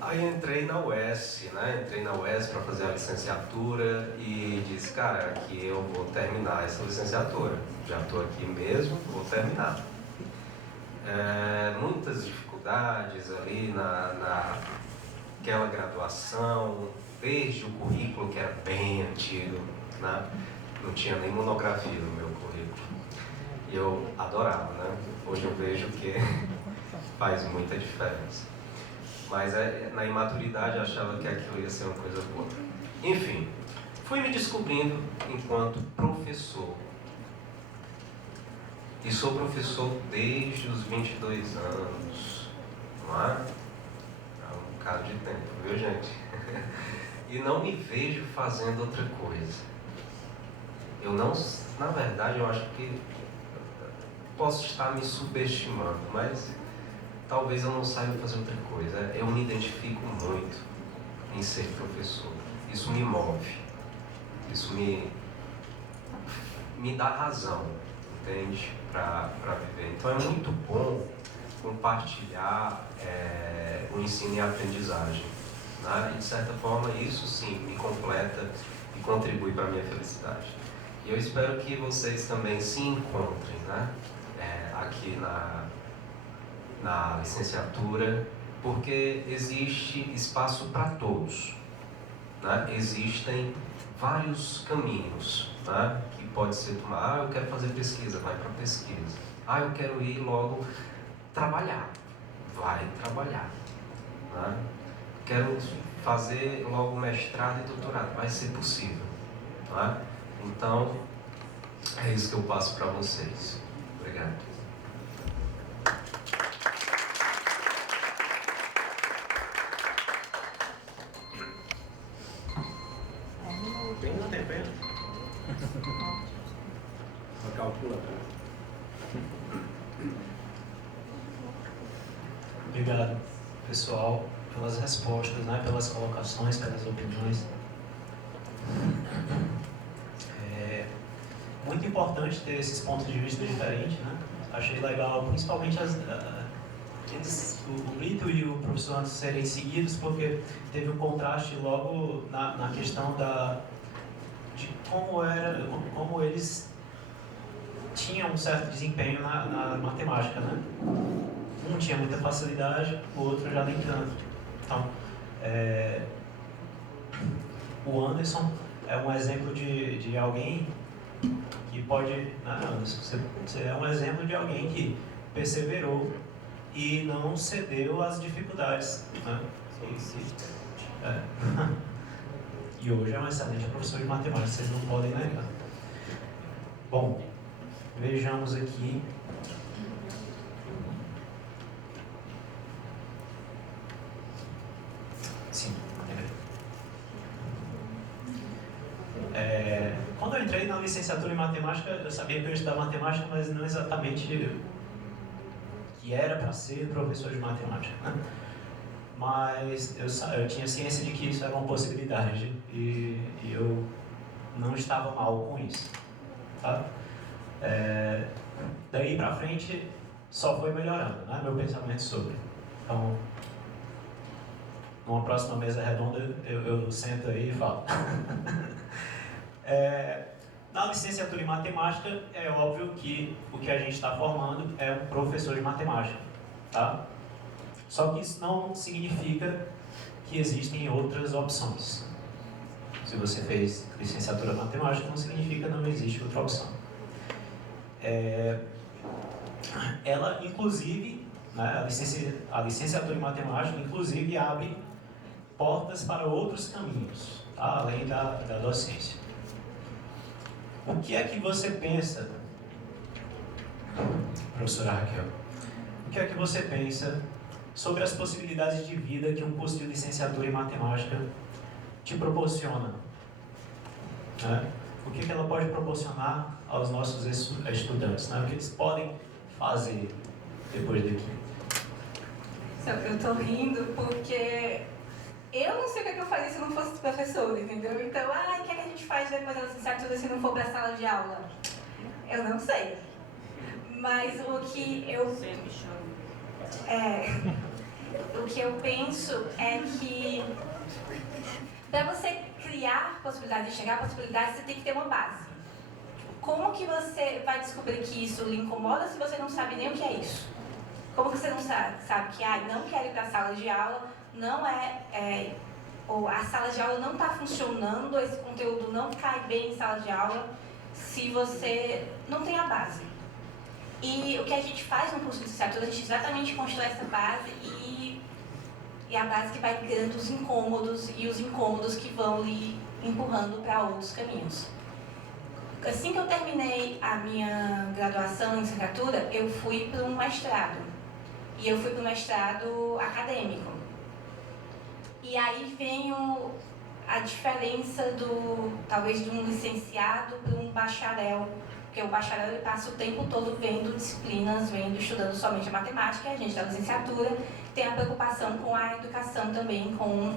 Aí entrei na UES, né? Entrei na UES para fazer a licenciatura e disse, cara, aqui eu vou terminar essa licenciatura. Já estou aqui mesmo, vou terminar. Muitas dificuldades ali naquela graduação, desde o currículo que era bem antigo, né? Não tinha nem monografia no meu currículo. E eu adorava, né? Hoje eu vejo que faz muita diferença. Mas na imaturidade eu achava que aquilo ia ser uma coisa boa. Enfim, fui me descobrindo enquanto professor. E sou professor desde os 22 anos, não é? É um bocado de tempo, viu, gente? E não me vejo fazendo outra coisa. Eu não, na verdade, eu acho que posso estar me subestimando, mas talvez eu não saiba fazer outra coisa. Eu me identifico muito em ser professor. Isso me move. Isso me dá razão, entende? Para viver. Então é muito bom compartilhar o ensino e a aprendizagem, né? E de certa forma isso sim me completa e contribui para a minha felicidade. E eu espero que vocês também se encontrem, né? Aqui na licenciatura, porque existe espaço para todos, né? Existem vários caminhos, né? Que pode ser tomar, eu quero fazer pesquisa, vai para pesquisa. Eu quero ir logo trabalhar, vai trabalhar, né? Quero fazer logo mestrado e doutorado, vai ser possível, né? Então, é isso que eu passo para vocês. Obrigado. Tem um tempo ainda? Calcula. Obrigado, pessoal, pelas respostas, né? Pelas colocações, pelas opiniões. Muito importante ter esses pontos de vista diferentes, né? Achei legal, principalmente o Brito e o professor Anderson serem seguidos, porque teve um contraste logo na questão de como eles tinham um certo desempenho na matemática, né? Um tinha muita facilidade, o outro já nem tanto. Então, o Anderson é um exemplo de alguém que pode... Você é um exemplo de alguém que perseverou e não cedeu às dificuldades, né? E hoje é um excelente professor de matemática, vocês não podem negar. Bom, vejamos aqui. Sim. Quando eu entrei na licenciatura em matemática, eu sabia que eu ia estudar matemática, mas não exatamente que era para ser professor de matemática, né? Mas eu tinha ciência de que isso era uma possibilidade e eu não estava mal com isso, tá? Daí para frente só foi melhorando, né, meu pensamento sobre. Então, numa próxima mesa redonda eu sento aí e falo. Na licenciatura em matemática é óbvio que o que a gente está formando é um professor de matemática, tá? Só que isso não significa que existem outras opções. Se você fez licenciatura em matemática, não significa que não existe outra opção. Ela, inclusive, né, a licenciatura em matemática, inclusive, abre portas para outros caminhos, tá? Além da docência. O que é que você pensa, professora Raquel? O que é que você pensa sobre as possibilidades de vida que um curso de licenciatura em matemática te proporciona? Né? o que ela pode proporcionar aos nossos estudantes, né? O que eles podem fazer depois daqui. Eu tô rindo porque eu não sei o que eu faria se eu não fosse professor, entendeu? Então, o que a gente faz depois da licenciatura se não for para a sala de aula? Eu não sei. Mas o que eu penso é que para você criar possibilidades, chegar a possibilidades, você tem que ter uma base. Como que você vai descobrir que isso lhe incomoda se você não sabe nem o que é isso? Como que você não sabe que não quero ir para a sala de aula, ou a sala de aula não está funcionando, esse conteúdo não cai bem em sala de aula, se você não tem a base. E o que a gente faz no curso de licenciatura, a gente exatamente constrói essa base e a base que vai criando os incômodos e os incômodos que vão lhe empurrando para outros caminhos. Assim que eu terminei a minha graduação em licenciatura, eu fui para um mestrado. E eu fui para um mestrado acadêmico. E aí vem a diferença talvez de um licenciado para um bacharel. Porque o bacharel ele passa o tempo todo vendo disciplinas, estudando somente a matemática, e a gente da licenciatura tem a preocupação com a educação também, com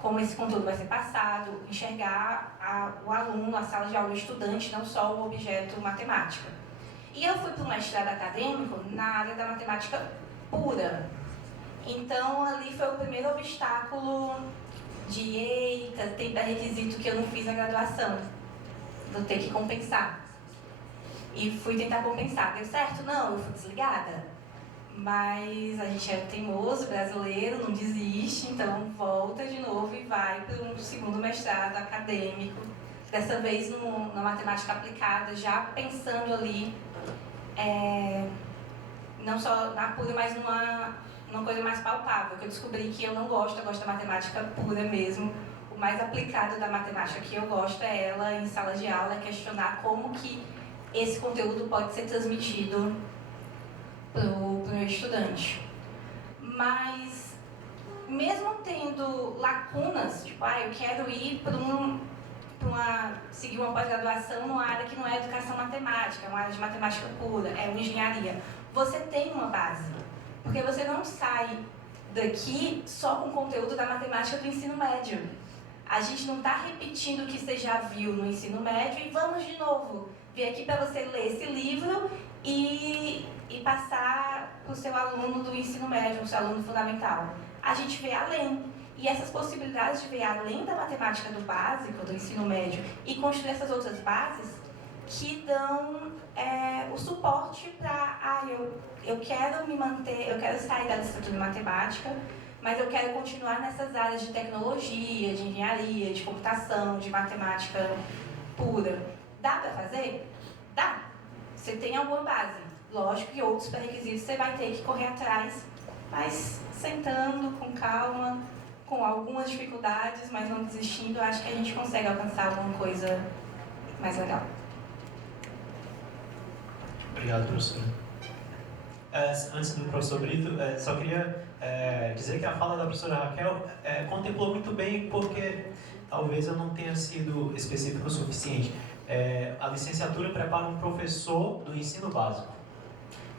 como esse conteúdo vai ser passado, enxergar o aluno, a sala de aula, o estudante, não só o objeto matemática. E eu fui para um mestrado acadêmico na área da matemática pura. Então, ali foi o primeiro obstáculo de, tem pré-requisito que eu não fiz na graduação. Vou ter que compensar. E fui tentar compensar. Deu certo? Não, eu fui desligada. Mas a gente é teimoso, brasileiro, não desiste, então volta de novo e vai para um segundo mestrado acadêmico. Dessa vez na matemática aplicada, já pensando ali, não só na pura, mas numa coisa mais palpável, que eu descobri que eu não gosto, eu gosto da matemática pura mesmo. O mais aplicado da matemática que eu gosto é ela em sala de aula, questionar como que esse conteúdo pode ser transmitido para o meu estudante. Mas, mesmo tendo lacunas, tipo, eu quero ir seguir uma pós-graduação numa área que não é educação matemática, é uma área de matemática pura, é uma engenharia. Você tem uma base, porque você não sai daqui só com o conteúdo da matemática do ensino médio. A gente não está repetindo o que você já viu no ensino médio e vamos de novo vir aqui para você ler esse livro e passar para o seu aluno do ensino médio, o seu aluno fundamental. A gente vê além. E essas possibilidades de ver além da matemática do básico, do ensino médio, e construir essas outras bases que dão o suporte para, eu quero me manter, eu quero sair da licenciatura em matemática, mas eu quero continuar nessas áreas de tecnologia, de engenharia, de computação, de matemática pura. Dá para fazer? Dá. Você tem alguma base. Lógico que outros pré-requisitos você vai ter que correr atrás, mas sentando com calma, com algumas dificuldades, mas não desistindo, eu acho que a gente consegue alcançar alguma coisa mais legal. Obrigado, professor. Antes do professor Brito, só queria dizer que a fala da professora Raquel contemplou muito bem, porque talvez eu não tenha sido específico o suficiente. A licenciatura prepara um professor do ensino básico.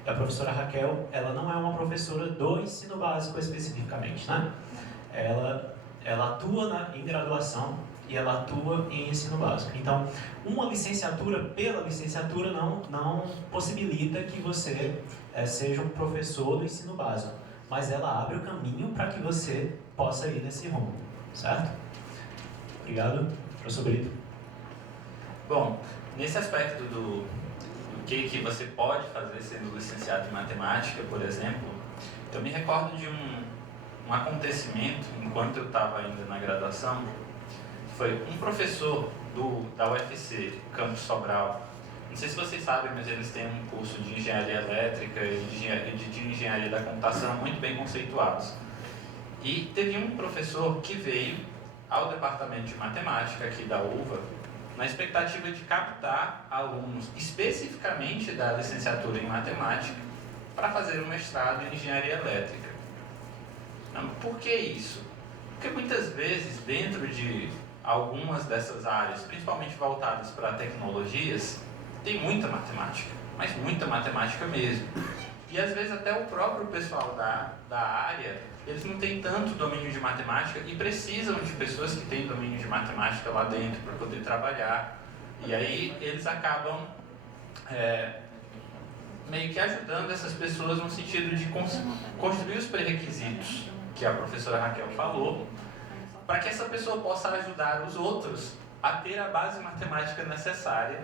E a professora Raquel, ela não é uma professora do ensino básico especificamente, né? Ela atua em graduação e ela atua em ensino básico. Então, uma licenciatura pela licenciatura não possibilita que você seja um professor do ensino básico, mas ela abre o caminho para que você possa ir nesse rumo, certo? Obrigado, professor Brito. Bom, nesse aspecto do que você pode fazer sendo licenciado em matemática, por exemplo, eu me recordo de um acontecimento enquanto eu estava ainda na graduação. Foi um professor da UFC, Campus Sobral. Não sei se vocês sabem, mas eles têm um curso de engenharia elétrica e de engenharia da computação muito bem conceituados. E teve um professor que veio ao departamento de matemática aqui da UVA na expectativa de captar alunos especificamente da licenciatura em matemática para fazer um mestrado em engenharia elétrica. Por que isso? Porque muitas vezes dentro de algumas dessas áreas, principalmente voltadas para tecnologias, tem muita matemática, mas muita matemática mesmo. E às vezes até o próprio pessoal da área, eles não têm tanto domínio de matemática e precisam de pessoas que têm domínio de matemática lá dentro para poder trabalhar. E aí eles acabam meio que ajudando essas pessoas no sentido de construir os pré-requisitos que a professora Raquel falou, para que essa pessoa possa ajudar os outros a ter a base matemática necessária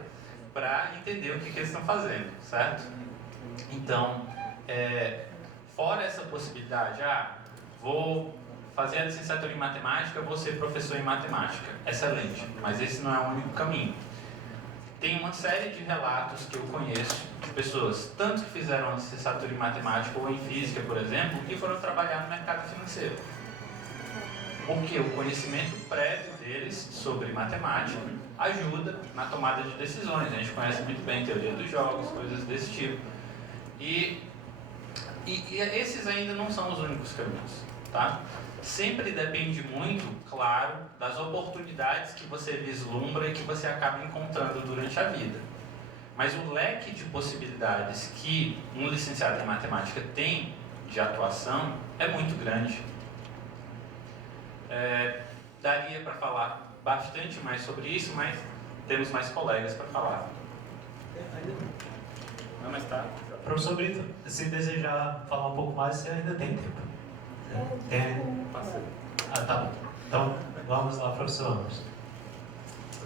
para entender o que eles estão fazendo, certo? Então, fora essa possibilidade, vou fazer a licenciatura em matemática, vou ser professor em matemática, excelente, mas esse não é o único caminho. Tem uma série de relatos que eu conheço de pessoas, tanto que fizeram a licenciatura em matemática ou em física, por exemplo, que foram trabalhar no mercado financeiro. Porque o conhecimento prévio deles sobre matemática ajuda na tomada de decisões. A gente conhece muito bem a teoria dos jogos, coisas desse tipo. E esses ainda não são os únicos caminhos, tá? Sempre depende muito, claro, das oportunidades que você vislumbra e que você acaba encontrando durante a vida. Mas o leque de possibilidades que um licenciado em matemática tem de atuação é muito grande. Daria para falar bastante mais sobre isso, mas temos mais colegas para falar. Não, mas tá. Professor Brito, se desejar falar um pouco mais, você ainda tem tempo. Tá bom. Então, vamos lá, professor.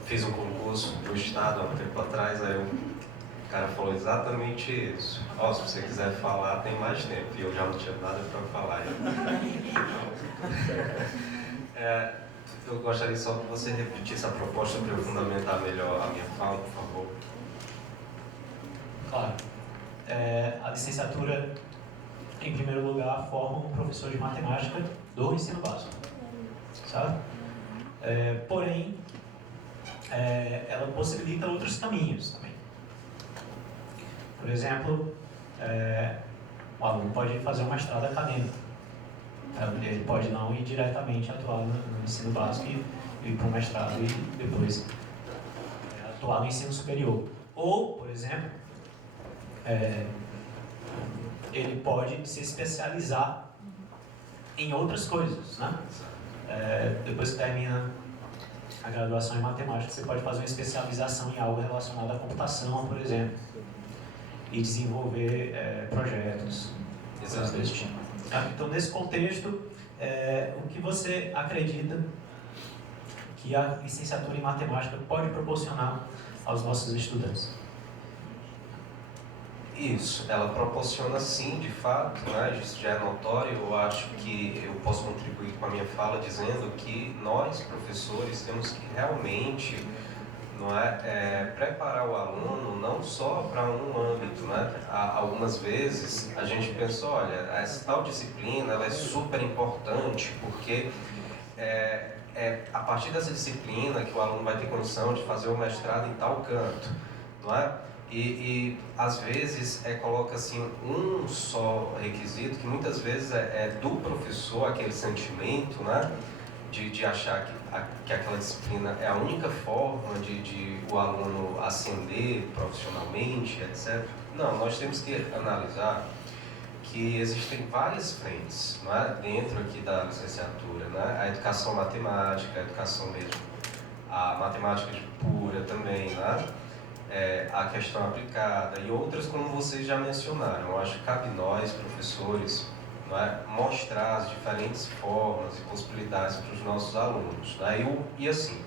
Fiz um concurso pro Estado há um tempo atrás, aí o cara falou exatamente isso. Se você quiser falar, tem mais tempo. E eu já não tinha nada para falar. Eu gostaria só que você repetisse a proposta para eu fundamentar melhor a minha fala, por favor. Claro. A licenciatura, em primeiro lugar, forma um professor de matemática do ensino básico, sabe? Porém, ela possibilita outros caminhos também. Por exemplo, o aluno pode fazer uma estrada acadêmica. Ele pode não ir diretamente atuar no ensino básico e ir para o mestrado e depois atuar no ensino superior. Ou, por exemplo, ele pode se especializar em outras coisas, né? Depois que termina a graduação em matemática, você pode fazer uma especialização em algo relacionado à computação, por exemplo, e desenvolver projetos, coisas desse tipo. Então, nesse contexto, o que você acredita que a licenciatura em matemática pode proporcionar aos nossos estudantes? Isso, ela proporciona sim, de fato, né? Isso já é notório. Eu acho que eu posso contribuir com a minha fala dizendo que nós, professores, temos que realmente preparar o aluno não só para um âmbito, né? Algumas vezes a gente pensa, olha, essa tal disciplina ela é super importante porque a partir dessa disciplina que o aluno vai ter condição de fazer o mestrado em tal canto, não é? E às vezes coloca assim um só requisito que muitas vezes é do professor, aquele sentimento, né? De achar que aquela disciplina é a única forma de o aluno ascender profissionalmente, etc. Não, nós temos que analisar que existem várias frentes, não é? Dentro aqui da licenciatura, né? A educação matemática, a educação mesmo, a matemática pura também, né? A questão aplicada e outras como vocês já mencionaram. Eu acho que cabe nós, professores, mostrar as diferentes formas e possibilidades para os nossos alunos. E assim,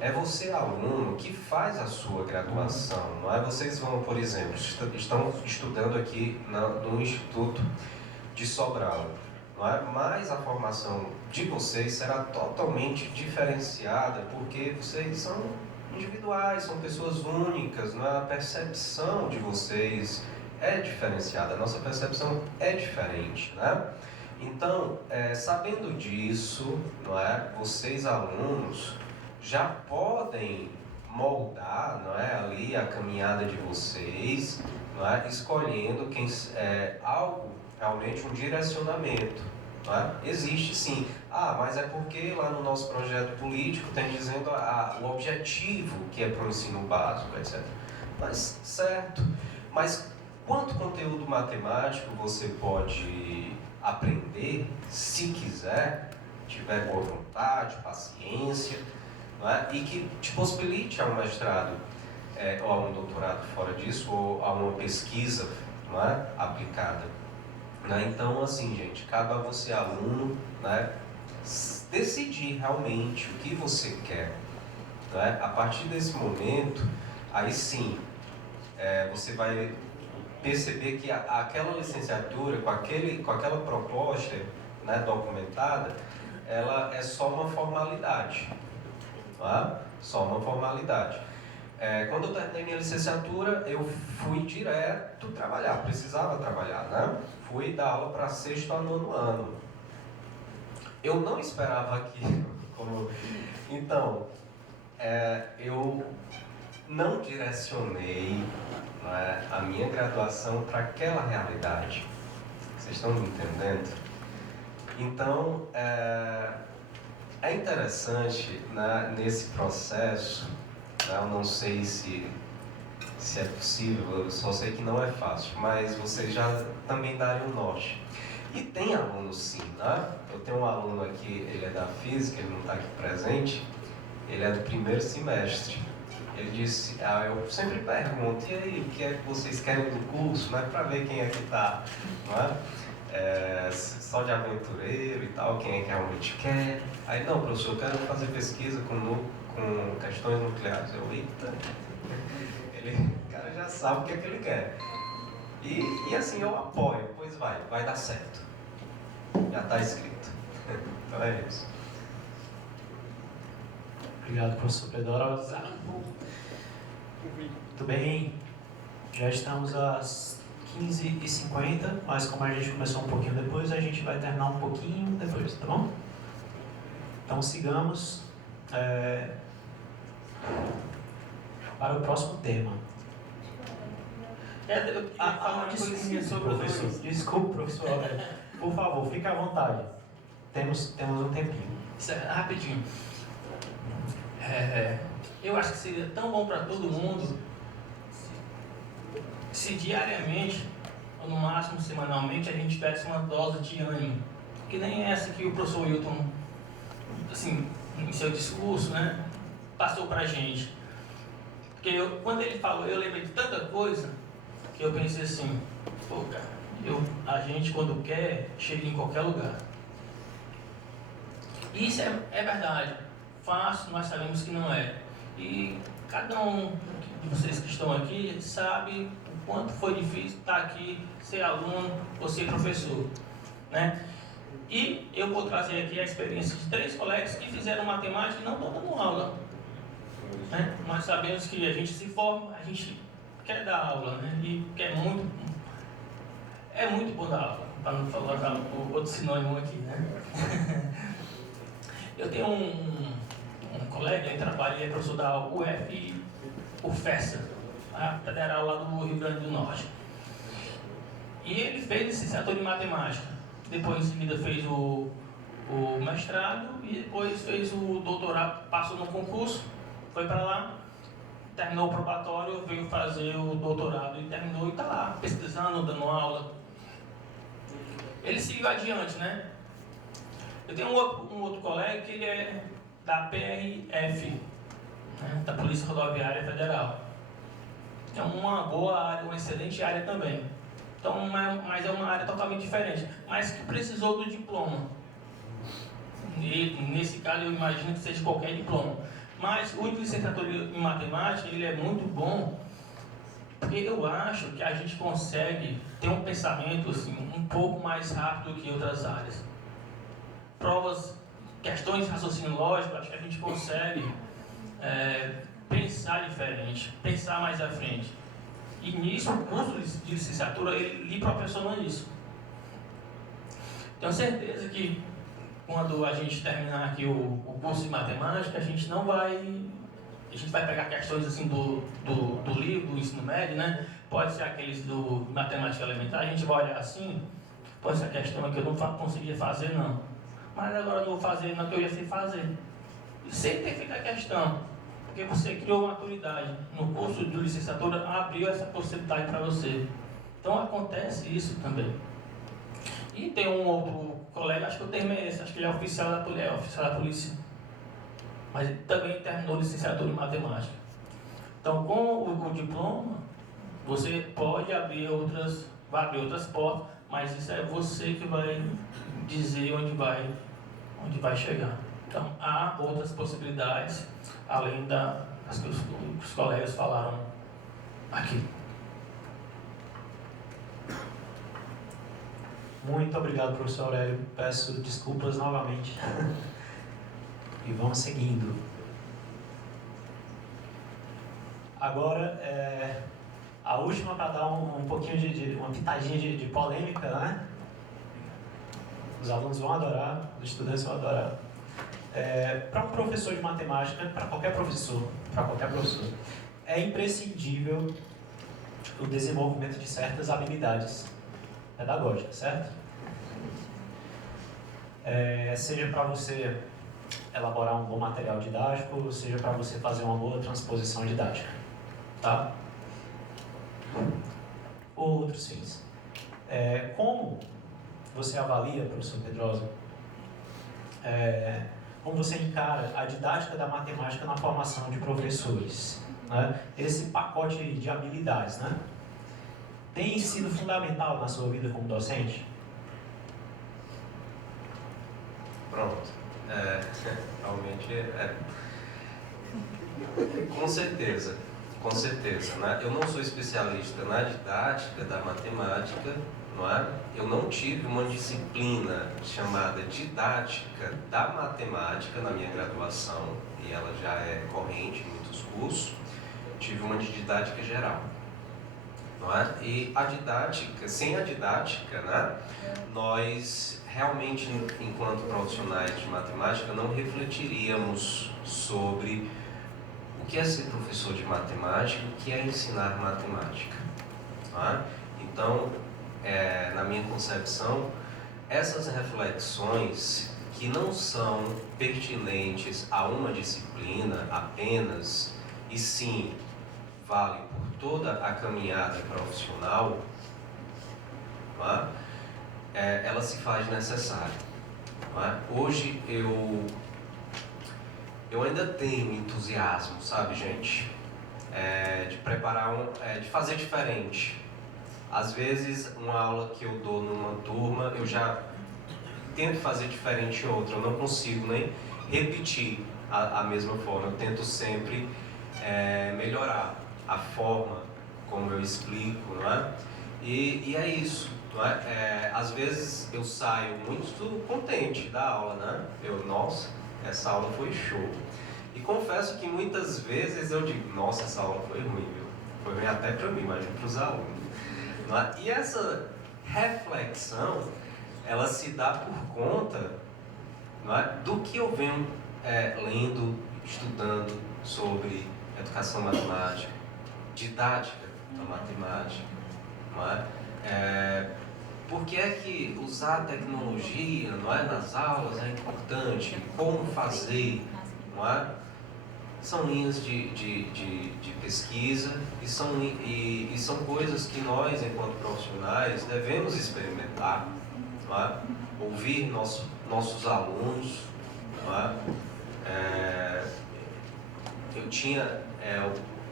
é você, aluno, que faz a sua graduação. Vocês vão, por exemplo, estão estudando aqui no Instituto de Sobral, mas a formação de vocês será totalmente diferenciada porque vocês são individuais, são pessoas únicas, a percepção de vocês é diferenciada, a nossa percepção é diferente, né? Então, sabendo disso, vocês alunos já podem moldar, ali a caminhada de vocês, escolhendo algo realmente um direcionamento, Não é? Existe sim. Ah, mas é porque lá no nosso projeto político tem dizendo o objetivo que é para o ensino básico, etc. Mas, certo. Mas quanto conteúdo matemático você pode aprender, se quiser, tiver boa vontade, paciência, não é? E que te possibilite a um mestrado ou a um doutorado fora disso, ou a uma pesquisa, não é? Aplicada. Né? Então, assim, gente, cabe a você, aluno, né, decidir realmente o que você quer. Né? A partir desse momento, aí sim, você vai perceber que aquela licenciatura, com aquela proposta, né, documentada, ela é só uma formalidade. Tá? Só uma formalidade. Quando eu terminei minha licenciatura, eu fui direto trabalhar, precisava trabalhar, né? Fui dar aula para 6º a 9º ano. Eu não esperava aquilo. Então, eu não direcionei, né, a minha graduação para aquela realidade. Vocês estão me entendendo? Então, é interessante, né, nesse processo, né, eu não sei se é possível, eu só sei que não é fácil, mas vocês já também darem um norte. E tem aluno sim, né? Eu tenho um aluno aqui, ele é da física, ele não está aqui presente, ele é do 1º semestre. Ele disse, eu sempre pergunto, e aí, o que é que vocês querem do curso, né? Para ver quem é que está, não é? Só de aventureiro e tal, quem é que realmente quer. Aí, não, professor, eu quero fazer pesquisa com questões nucleares. Eu, eita, o cara já sabe o que é que ele quer. E assim, eu apoio, pois vai dar certo. Já está escrito. Então é isso. Obrigado, professor Pedrosa. Muito bem, já estamos às 15h50, mas como a gente começou um pouquinho depois, a gente vai terminar um pouquinho depois, tá bom? Então sigamos para o próximo tema. Desculpe, professor. Por favor, fique à vontade. Temos um tempinho. Rapidinho. Eu acho que seria tão bom para todo mundo se diariamente, ou no máximo semanalmente, a gente tivesse uma dose de ânimo. Que nem essa que o professor Wilton, assim, em seu discurso, né, passou para a gente. Porque quando ele falou, eu lembrei de tanta coisa que eu pensei assim, pô, cara, a gente quando quer, chega em qualquer lugar. Isso é verdade. Fácil, nós sabemos que não é. E cada um de vocês que estão aqui sabe o quanto foi difícil estar aqui, ser aluno ou ser professor, né? E eu vou trazer aqui a experiência de 3 colegas que fizeram matemática e não estão dando aula, né? Nós sabemos que a gente se forma, a gente quer dar aula, né? E é muito bom dar aula, para não falar o outro sinônimo aqui, né? Eu tenho um colega, ele trabalha, ele é professor da UFESA, a federal lá do Rio Grande do Norte. E ele fez licenciatura em matemática. Depois, em seguida, fez o mestrado e depois fez o doutorado, passou no concurso, foi para lá, terminou o probatório, veio fazer o doutorado e terminou e está lá, pesquisando, dando aula. Ele seguiu adiante, né? Eu tenho um outro colega que ele é da PRF, né, da Polícia Rodoviária Federal. É uma boa área, uma excelente área também. Então, mas é uma área totalmente diferente, mas que precisou do diploma. E nesse caso eu imagino que seja qualquer diploma. Mas o de licenciatura em matemática, ele é muito bom, porque eu acho que a gente consegue ter um pensamento assim, um pouco mais rápido que outras áreas. Provas, questões de raciocínio lógico, acho que a gente consegue pensar diferente, pensar mais à frente. E nisso, o curso de licenciatura, ele lhe proporciona isso. Tenho certeza que quando a gente terminar aqui o curso de matemática, a gente vai pegar questões assim do livro, do ensino médio, né? Pode ser aqueles do matemática elementar, a gente vai olhar assim, Pô, essa questão aqui eu não conseguia fazer não. Mas agora eu não vou fazer não, que eu já sei fazer. E sempre tem feito a questão. Porque você criou maturidade. No curso de licenciatura abriu essa possibilidade para você. Então acontece isso também. E tem um outro colega, acho que eu terminei esse, acho que ele é oficial da polícia. Mas ele também terminou licenciatura em matemática. Então com o diploma, você pode abrir outras portas, mas isso é você que vai dizer onde vai chegar. Então há outras possibilidades, além das que os colegas falaram aqui. Muito obrigado, professor Aurélio. Peço desculpas novamente. E vamos seguindo. Agora, a última para dar um pouquinho uma pitadinha de polêmica, né? Os alunos vão adorar, os estudantes vão adorar. Para um professor de matemática, para qualquer professor, é imprescindível o desenvolvimento de certas habilidades pedagógicas, certo? Seja para você elaborar um bom material didático, seja para você fazer uma boa transposição didática, tá? Outros fins. Como você avalia, professor Pedrosa, como você encara a didática da matemática na formação de professores, né? Esse pacote de habilidades, né? Tem sido fundamental na sua vida como docente? Pronto. Realmente com certeza, né? Eu não sou especialista na didática da matemática, não é? Eu não tive uma disciplina chamada didática da matemática na minha graduação, e ela já é corrente em muitos cursos. Tive uma de didática geral, não é? E a didática, sem a didática, né? Nós realmente, enquanto profissionais de matemática, não refletiríamos sobre o que é ser professor de matemática, o que é ensinar matemática. Tá? Então, na minha concepção, essas reflexões que não são pertinentes a uma disciplina apenas, e sim valem por toda a caminhada profissional, tá? Ela se faz necessária. Tá? Hoje eu ainda tenho entusiasmo, sabe, gente? De preparar, de fazer diferente. Às vezes, uma aula que eu dou numa turma, eu já tento fazer diferente em outra. Eu não consigo nem repetir a mesma forma. Eu tento sempre melhorar a forma como eu explico, não é? E é isso. Às vezes eu saio muito contente da aula, né? Nossa, essa aula foi show. E confesso que muitas vezes eu digo, nossa, essa aula foi ruim, viu? Foi ruim até para mim, imagina para os alunos. E essa reflexão, ela se dá por conta, do que eu venho lendo, estudando sobre educação matemática, didática da matemática, por que é que usar tecnologia, nas aulas é importante? Como fazer, São linhas de pesquisa e são coisas que nós, enquanto profissionais, devemos experimentar, ouvir nossos alunos. Eu tinha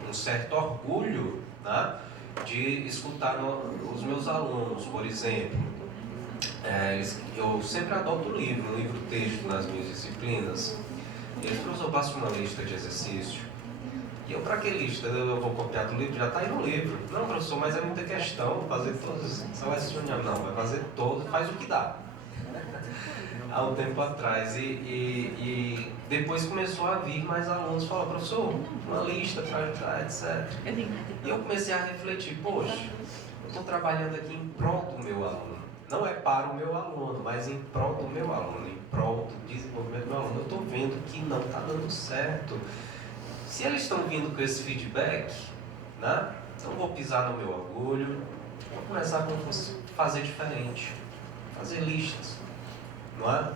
um certo orgulho, de escutar os meus alunos, por exemplo. Eu sempre adoto um livro texto nas minhas disciplinas. E eles, professor, passa uma lista de exercício. E eu, para que lista? Eu vou copiar do livro? Já está aí no livro. Não, professor, mas é muita questão, fazer todos. Só vai se não, vai fazer todos, faz o que dá. Há um tempo atrás. E depois começou a vir mais alunos falar, professor, uma lista para ajudar, etc. E eu comecei a refletir, poxa, eu estou trabalhando aqui em prol do meu aluno. Não é para o meu aluno, mas em prol do meu aluno, em prol do desenvolvimento do meu aluno. Eu estou vendo que não está dando certo. Se eles estão vindo com esse feedback, não vou pisar no meu orgulho, vou começar a fazer diferente. fazer listas, não é?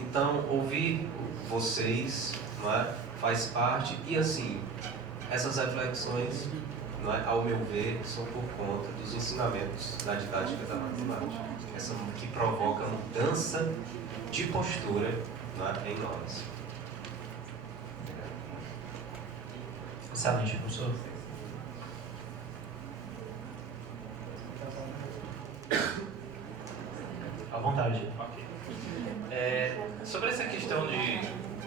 Então, ouvir vocês, não é, faz parte, e assim, essas reflexões, não é, ao meu ver, são por conta dos ensinamentos da didática da matemática, que provoca mudança de postura, não é, em nós. Excelente, professor. À vontade. Ok. Sobre essa questão de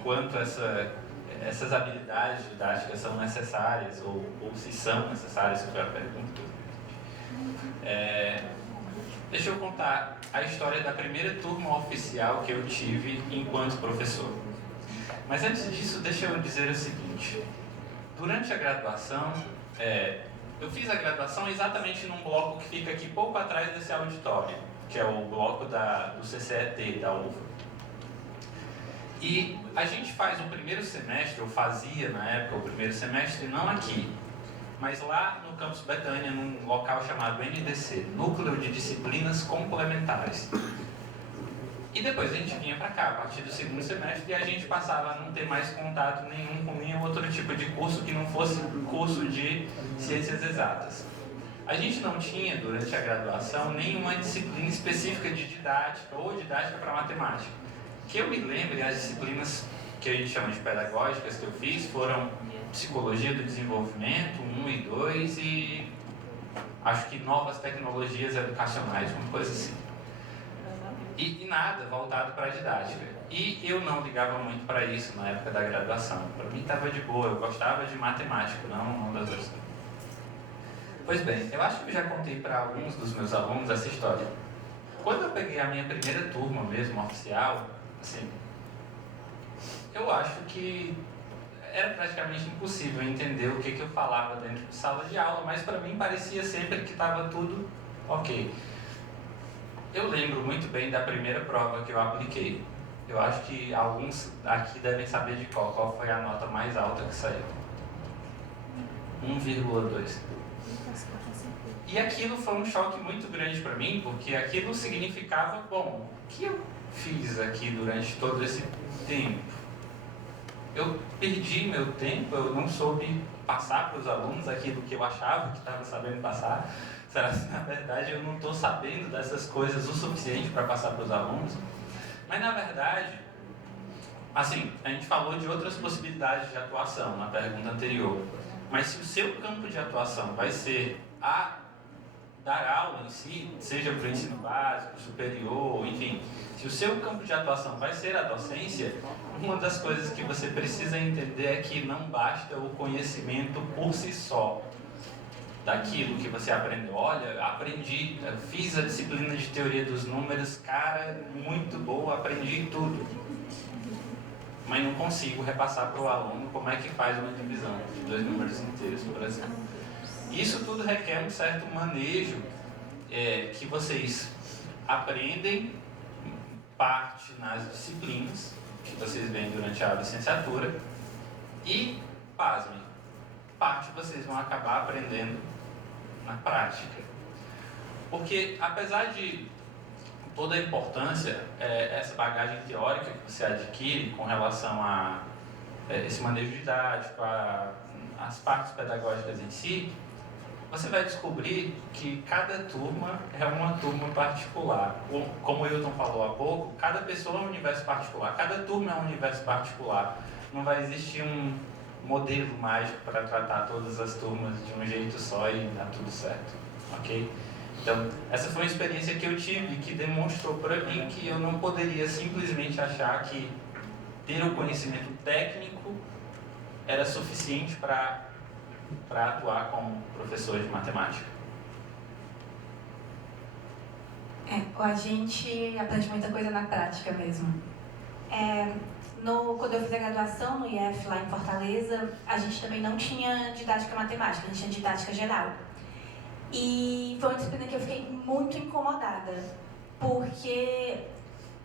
quanto essas habilidades didáticas são necessárias, ou se são necessárias, que foi a pergunta. Deixa eu contar a história da primeira turma oficial que eu tive enquanto professor. Mas antes disso, deixa eu dizer o seguinte. Durante a graduação, eu fiz a graduação exatamente num bloco que fica aqui pouco atrás desse auditório, que é o bloco do CCET, da UFA. E a gente faz o primeiro semestre, eu fazia na época o primeiro semestre, não aqui, mas lá no Campus Betânia, num local chamado NDC, Núcleo de Disciplinas Complementares. E depois a gente vinha para cá, a partir do segundo semestre, e a gente passava a não ter mais contato nenhum com nenhum outro tipo de curso que não fosse curso de ciências exatas. A gente não tinha, durante a graduação, nenhuma disciplina específica de didática ou didática para matemática. Que eu me lembre, as disciplinas que a gente chama de pedagógicas que eu fiz foram Psicologia do Desenvolvimento, 1 e 2, e acho que Novas Tecnologias Educacionais, uma coisa assim. E nada voltado para a didática. E eu não ligava muito para isso na época da graduação. Para mim estava de boa, eu gostava de matemática, não das outras. Pois bem, eu acho que eu já contei para alguns dos meus alunos essa história. Quando eu peguei a minha primeira turma mesmo, oficial, assim, eu acho que era praticamente impossível entender o que eu falava dentro de sala de aula, mas para mim parecia sempre que estava tudo ok. Eu lembro muito bem da primeira prova que eu apliquei. Eu acho que alguns aqui devem saber de qual foi a nota mais alta que saiu. 1,2. E aquilo foi um choque muito grande para mim, porque aquilo significava, bom, o que eu fiz aqui durante todo esse tempo? Eu perdi meu tempo, eu não soube passar para os alunos aquilo que eu achava que estava sabendo passar. Será que, na verdade, eu não estou sabendo dessas coisas o suficiente para passar para os alunos? Mas, na verdade, assim, a gente falou de outras possibilidades de atuação na pergunta anterior. Mas se o seu campo de atuação vai ser a dar aula em si, seja para o ensino básico, superior, enfim, se o seu campo de atuação vai ser a docência, uma das coisas que você precisa entender é que não basta o conhecimento por si só daquilo que você aprendeu. Olha, aprendi, fiz a disciplina de teoria dos números, cara, muito boa, aprendi tudo. Mas não consigo repassar para o aluno como é que faz uma divisão de 2 números inteiros, por exemplo. Isso tudo requer um certo manejo que vocês aprendem parte nas disciplinas que vocês veem durante a licenciatura e, pasmem, parte vocês vão acabar aprendendo na prática. Porque, apesar de toda a importância, essa bagagem teórica que você adquire com relação a esse manejo didático, as partes pedagógicas em si, você vai descobrir que cada turma é uma turma particular. Como o Hilton falou há pouco, cada pessoa é um universo particular, cada turma é um universo particular. Não vai existir um modelo mágico para tratar todas as turmas de um jeito só e dar tudo certo, ok? Então, essa foi uma experiência que eu tive que demonstrou para mim que eu não poderia simplesmente achar que ter o conhecimento técnico era suficiente para atuar como professor de matemática. A gente aprende muita coisa na prática mesmo. Quando eu fiz a graduação no IF lá em Fortaleza, a gente também não tinha didática matemática, a gente tinha didática geral. E foi uma disciplina que eu fiquei muito incomodada, porque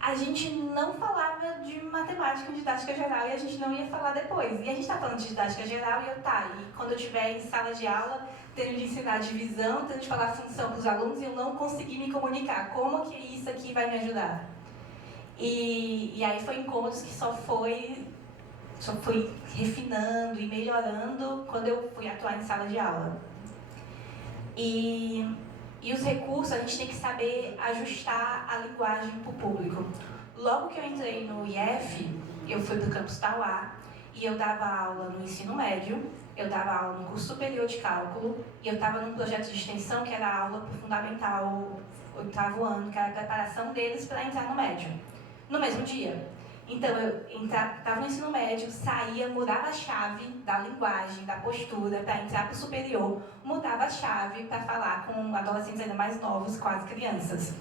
a gente não falava de matemática em didática geral e a gente não ia falar depois. E a gente está falando de didática geral e quando eu estiver em sala de aula, tendo de ensinar divisão, tendo de falar função para os alunos e eu não conseguir me comunicar. Como que isso aqui vai me ajudar? E aí foi incômodos que só foi refinando e melhorando quando eu fui atuar em sala de aula. E os recursos, a gente tem que saber ajustar a linguagem para o público. Logo que eu entrei no IF, eu fui para o campus Tauá e eu dava aula no ensino médio, eu dava aula no curso superior de cálculo e eu estava num projeto de extensão que era a aula para o fundamental 8º ano, que era a preparação deles para entrar no médio, no mesmo dia. Então, eu estava no ensino médio, saía, mudava a chave da linguagem, da postura, para entrar para o superior, mudava a chave para falar com adolescentes ainda mais novos, quase crianças.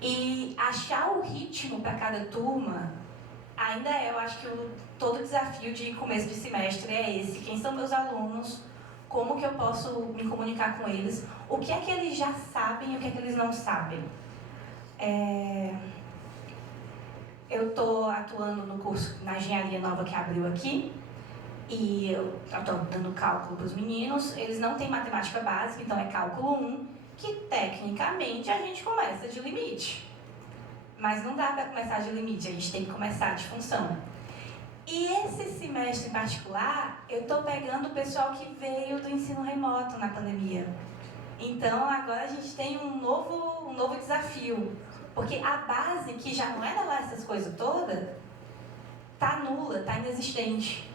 E achar o ritmo para cada turma, ainda eu acho que todo desafio de começo de semestre é esse. Quem são meus alunos? Como que eu posso me comunicar com eles? O que é que eles já sabem e o que é que eles não sabem? Eu estou atuando no curso, na engenharia nova que abriu aqui, e eu estou dando cálculo para os meninos. Eles não têm matemática básica, então é cálculo 1, que tecnicamente a gente começa de limite. Mas não dá para começar de limite, a gente tem que começar de função. E esse semestre em particular, eu estou pegando o pessoal que veio do ensino remoto na pandemia. Então agora a gente tem um novo desafio. Porque a base, que já não era lá essas coisas todas, tá nula, tá inexistente.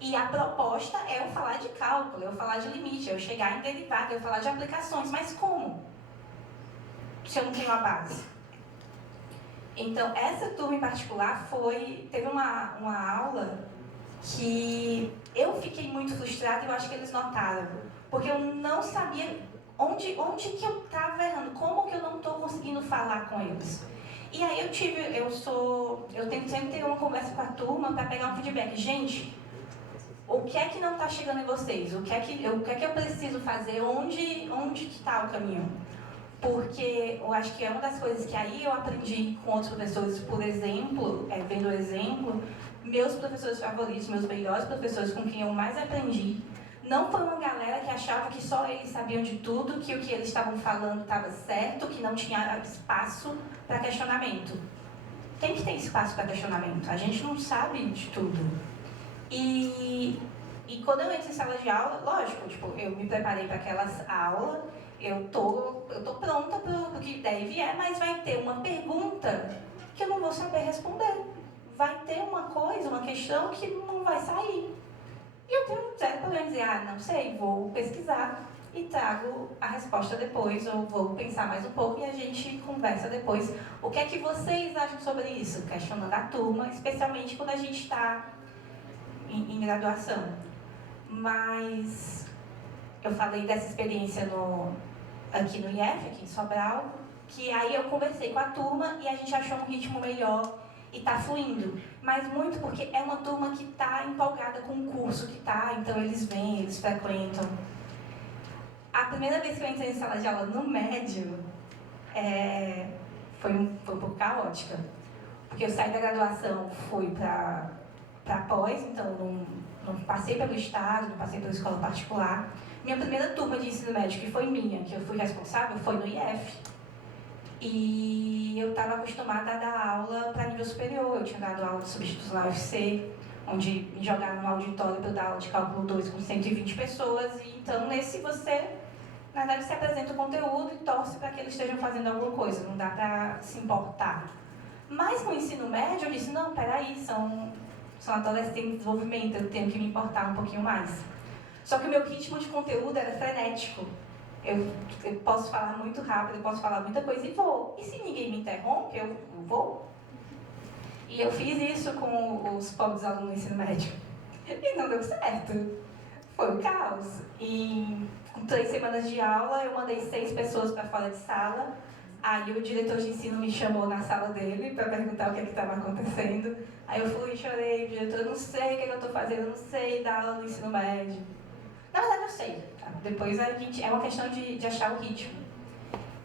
E a proposta é eu falar de cálculo, eu falar de limite, eu chegar em derivada, eu falar de aplicações. Mas como? Se eu não tenho a base. Então, essa turma em particular teve uma aula que eu fiquei muito frustrada e eu acho que eles notaram. Porque eu não sabia onde que eu estava errando, como que eu não estou conseguindo falar com eles. E aí eu tento sempre ter uma conversa com a turma para pegar um feedback. Gente, o que é que não está chegando em vocês? O que é que eu preciso fazer? Onde que está o caminho? Porque eu acho que é uma das coisas que aí eu aprendi com outros professores, por exemplo, vendo o exemplo, meus professores favoritos, meus melhores professores com quem eu mais aprendi, não foi uma galera que achava que só eles sabiam de tudo, que o que eles estavam falando estava certo, que não tinha espaço para questionamento. Tem que ter espaço para questionamento, a gente não sabe de tudo. E quando eu entro em sala de aula, lógico, eu me preparei para aquelas aulas, eu tô pronta para o que deve mas vai ter uma pergunta que eu não vou saber responder. Vai ter uma questão que não vai sair. E eu tenho zero problema em dizer, não sei, vou pesquisar e trago a resposta depois, ou vou pensar mais um pouco e a gente conversa depois. O que é que vocês acham sobre isso? Questionando a turma, especialmente quando a gente está em graduação. Mas eu falei dessa experiência aqui no IF, aqui em Sobral, que aí eu conversei com a turma e a gente achou um ritmo melhor e está fluindo, mas muito porque é uma turma que está empolgada com o curso então eles vêm, eles frequentam. A primeira vez que eu entrei em sala de aula no médio foi um pouco caótica, porque eu saí da graduação, fui para pós, então não passei pelo estado, não passei pela escola particular. Minha primeira turma de ensino médio, que foi minha, que eu fui responsável, foi no IF. E eu estava acostumada a dar aula para nível superior. Eu tinha dado aula de substituição na UFC, onde me jogaram no auditório para eu dar aula de cálculo 2 com 120 pessoas. E então, nesse na verdade, você apresenta o conteúdo e torce para que eles estejam fazendo alguma coisa. Não dá para se importar. Mas no ensino médio, eu disse, não, peraí, são adolescentes em desenvolvimento, eu tenho que me importar um pouquinho mais. Só que o meu ritmo de conteúdo era frenético. Eu posso falar muito rápido, eu posso falar muita coisa e vou. E se ninguém me interrompe, eu vou. E eu fiz isso com os pobres alunos do ensino médio. E não deu certo. Foi um caos. E com 3 semanas de aula, eu mandei 6 pessoas para fora de sala. Aí o diretor de ensino me chamou na sala dele para perguntar o que estava acontecendo. Aí eu fui e chorei, o diretor, eu não sei o que eu estou fazendo, eu não sei dar aula no ensino médio. Na verdade eu sei, tá? Depois é uma questão de achar o ritmo.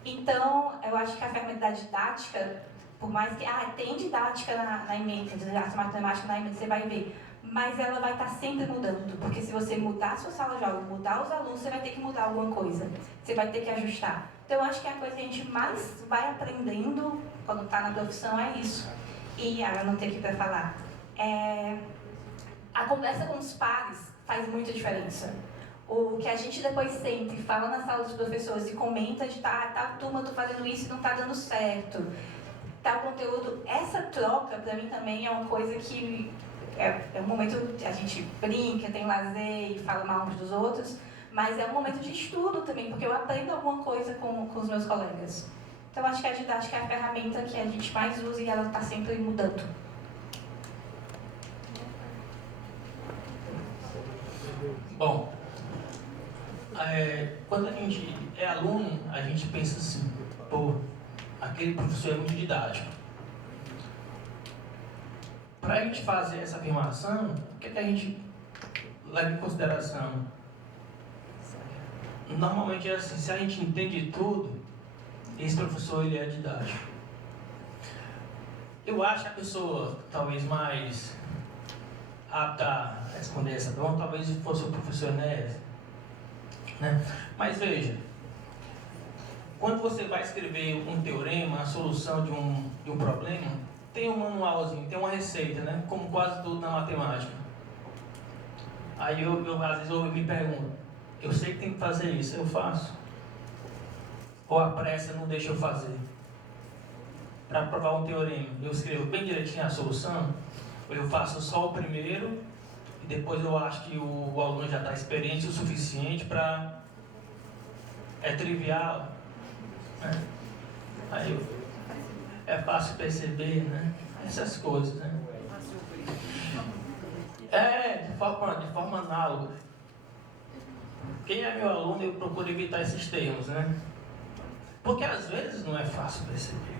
Então, eu acho que a ferramenta da didática, Por mais que, tem didática na ementa, didática matemática na ementa, você vai ver. Mas ela vai estar sempre mudando, porque se você mudar a sua sala de aula, mudar os alunos, você vai ter que mudar alguma coisa. Você vai ter que ajustar. Então, eu acho que a coisa que a gente mais vai aprendendo quando está na profissão é isso. E eu não tenho aqui para falar. A conversa com os pares faz muita diferença. O que a gente depois sente, fala na sala dos professores e comenta de tal turma, eu tô fazendo isso e não está dando certo. Tal conteúdo, essa troca, para mim, também é uma coisa que é um momento que a gente brinca, tem lazer e fala mal uns dos outros, mas é um momento de estudo também, porque eu aprendo alguma coisa com os meus colegas. Então, acho que a didática é a ferramenta que a gente mais usa e ela está sempre mudando. Bom, quando a gente é aluno, a gente pensa assim, pô, aquele professor é muito didático. Para a gente fazer essa afirmação, o que a gente leva em consideração? Normalmente é assim, se a gente entende tudo, esse professor ele é didático. Eu acho que a pessoa talvez mais apta a responder essa pergunta, talvez fosse o professor Enéas, né? Mas veja, quando você vai escrever um teorema, a solução de um problema, tem um manualzinho, tem uma receita, né? Como quase tudo na matemática. Aí eu às vezes eu me pergunto, eu sei que tem que fazer isso, eu faço? Ou a pressa não deixa eu fazer? Para provar um teorema, eu escrevo bem direitinho a solução, ou eu faço só o primeiro, e depois eu acho que o aluno já está experiente o suficiente para... É trivial, né? Aí é fácil perceber, né? Essas coisas, né? De forma análoga. Quem é meu aluno, eu procuro evitar esses termos, né? Porque às vezes não é fácil perceber.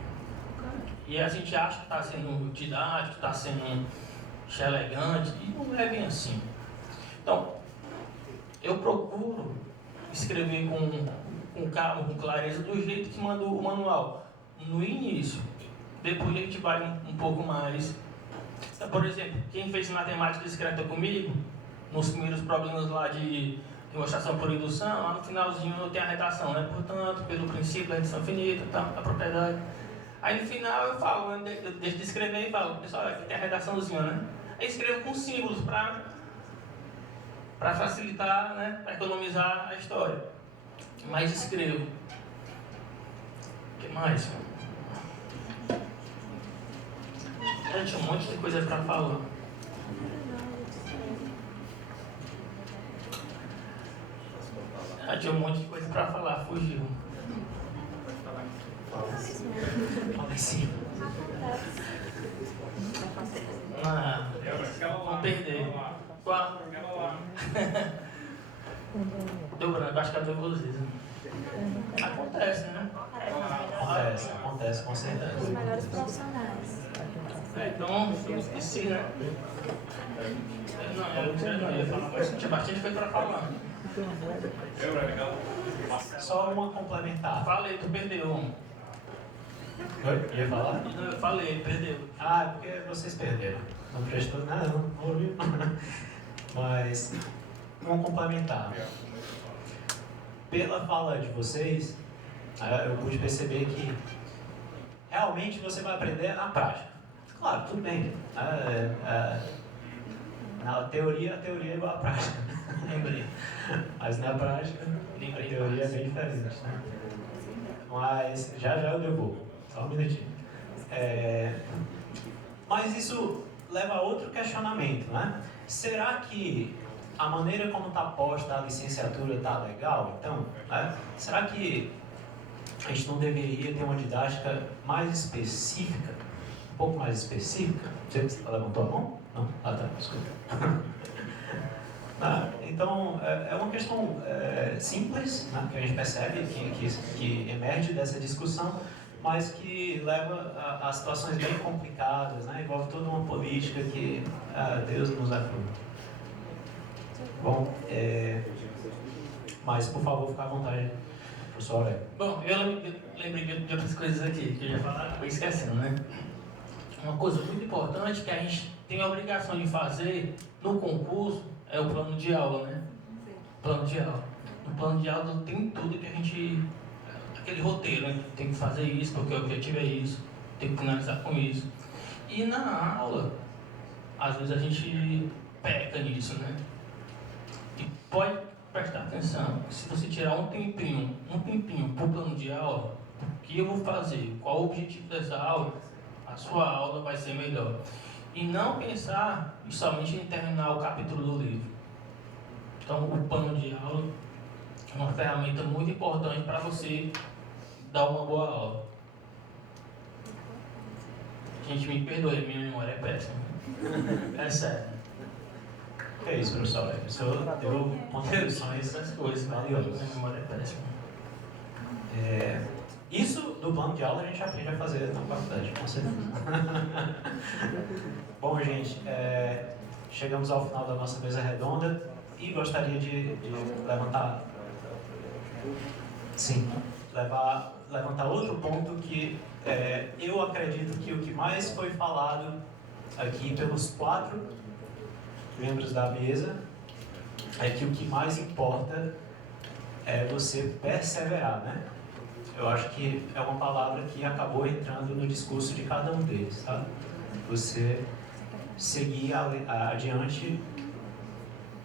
E a gente acha que está sendo didático, está sendo elegante, e não é bem assim. Então, eu procuro escrever com calma, com clareza, do jeito que manda o manual. No início. Depois a gente vai um pouco mais. Então, por exemplo, quem fez matemática discreta comigo, nos primeiros problemas lá de demonstração por indução, lá no finalzinho eu tenho a redação, né? Portanto, pelo princípio da redação finita, a propriedade. Aí no final eu falo, eu deixo de escrever e falo, pessoal, aqui tem a redaçãozinha, né? Aí escrevo com símbolos para facilitar, né? Para economizar a história. Mas escrevo. O que mais? Tinha um monte de coisa para falar. Tinha um monte de coisa para falar, fugiu. Fala em cima. Vamos perder. Qual? Deu branco, acho que ela deu nervosismo. Acontece, né? Acontece com certeza. Os melhores profissionais. Então, eu esqueci, né? Eu não ia falar, mas tinha bastante coisa para falar. Só uma complementar. Falei, tu perdeu. Oi? Ia falar? Não, eu falei, perdeu. É porque vocês perderam. Não prestou nada, não ouviu. Mas, vamos complementar. Pela fala de vocês, eu pude perceber que realmente você vai aprender na prática. Claro, tudo bem. Na teoria, a teoria é igual à prática. Lembrei. Mas na prática, a teoria é bem diferente, né? Mas já eu devolvo. Só um minutinho. Mas isso leva a outro questionamento, né? Será que a maneira como está posta a licenciatura está legal? Então, né? Será que a gente não deveria ter uma didática mais específica? Um pouco mais específica? Você levantou a mão? Não? Tá, desculpa. Então, é uma questão simples, né, que a gente percebe, que emerge dessa discussão, mas que leva a situações bem complicadas, né, envolve toda uma política que Deus nos ajuda. Bom, mas por favor, fique à vontade Professor Aurélio. Bom, eu lembrei de outras coisas aqui que eu ia falar, acabei esquecendo, né? Uma coisa muito importante que a gente tem a obrigação de fazer no concurso é o plano de aula, né? Plano de aula. No plano de aula tem tudo que a gente... aquele roteiro, né? Tem que fazer isso porque o objetivo é isso, tem que finalizar com isso. E na aula, às vezes a gente peca nisso, né? E pode prestar atenção, se você tirar um tempinho para o plano de aula, o que eu vou fazer, qual o objetivo dessa aula, a sua aula vai ser melhor. E não pensar somente em terminar o capítulo do livro. Então, o plano de aula é uma ferramenta muito importante para você dar uma boa aula. Gente, me perdoe, minha memória é péssima. É sério. É isso, professor Aurélio. O senhor deu contribuições Essas coisas, valiosas. minha memória é péssima. Isso do plano de aula a gente aprende a fazer na faculdade, com certeza. Bom, gente, chegamos ao final da nossa mesa redonda e gostaria de levantar... Sim, levantar outro ponto que eu acredito que o que mais foi falado aqui pelos 4 membros da mesa é que o que mais importa é você perseverar, né? Eu acho que é uma palavra que acabou entrando no discurso de cada um deles, tá? Você seguir adiante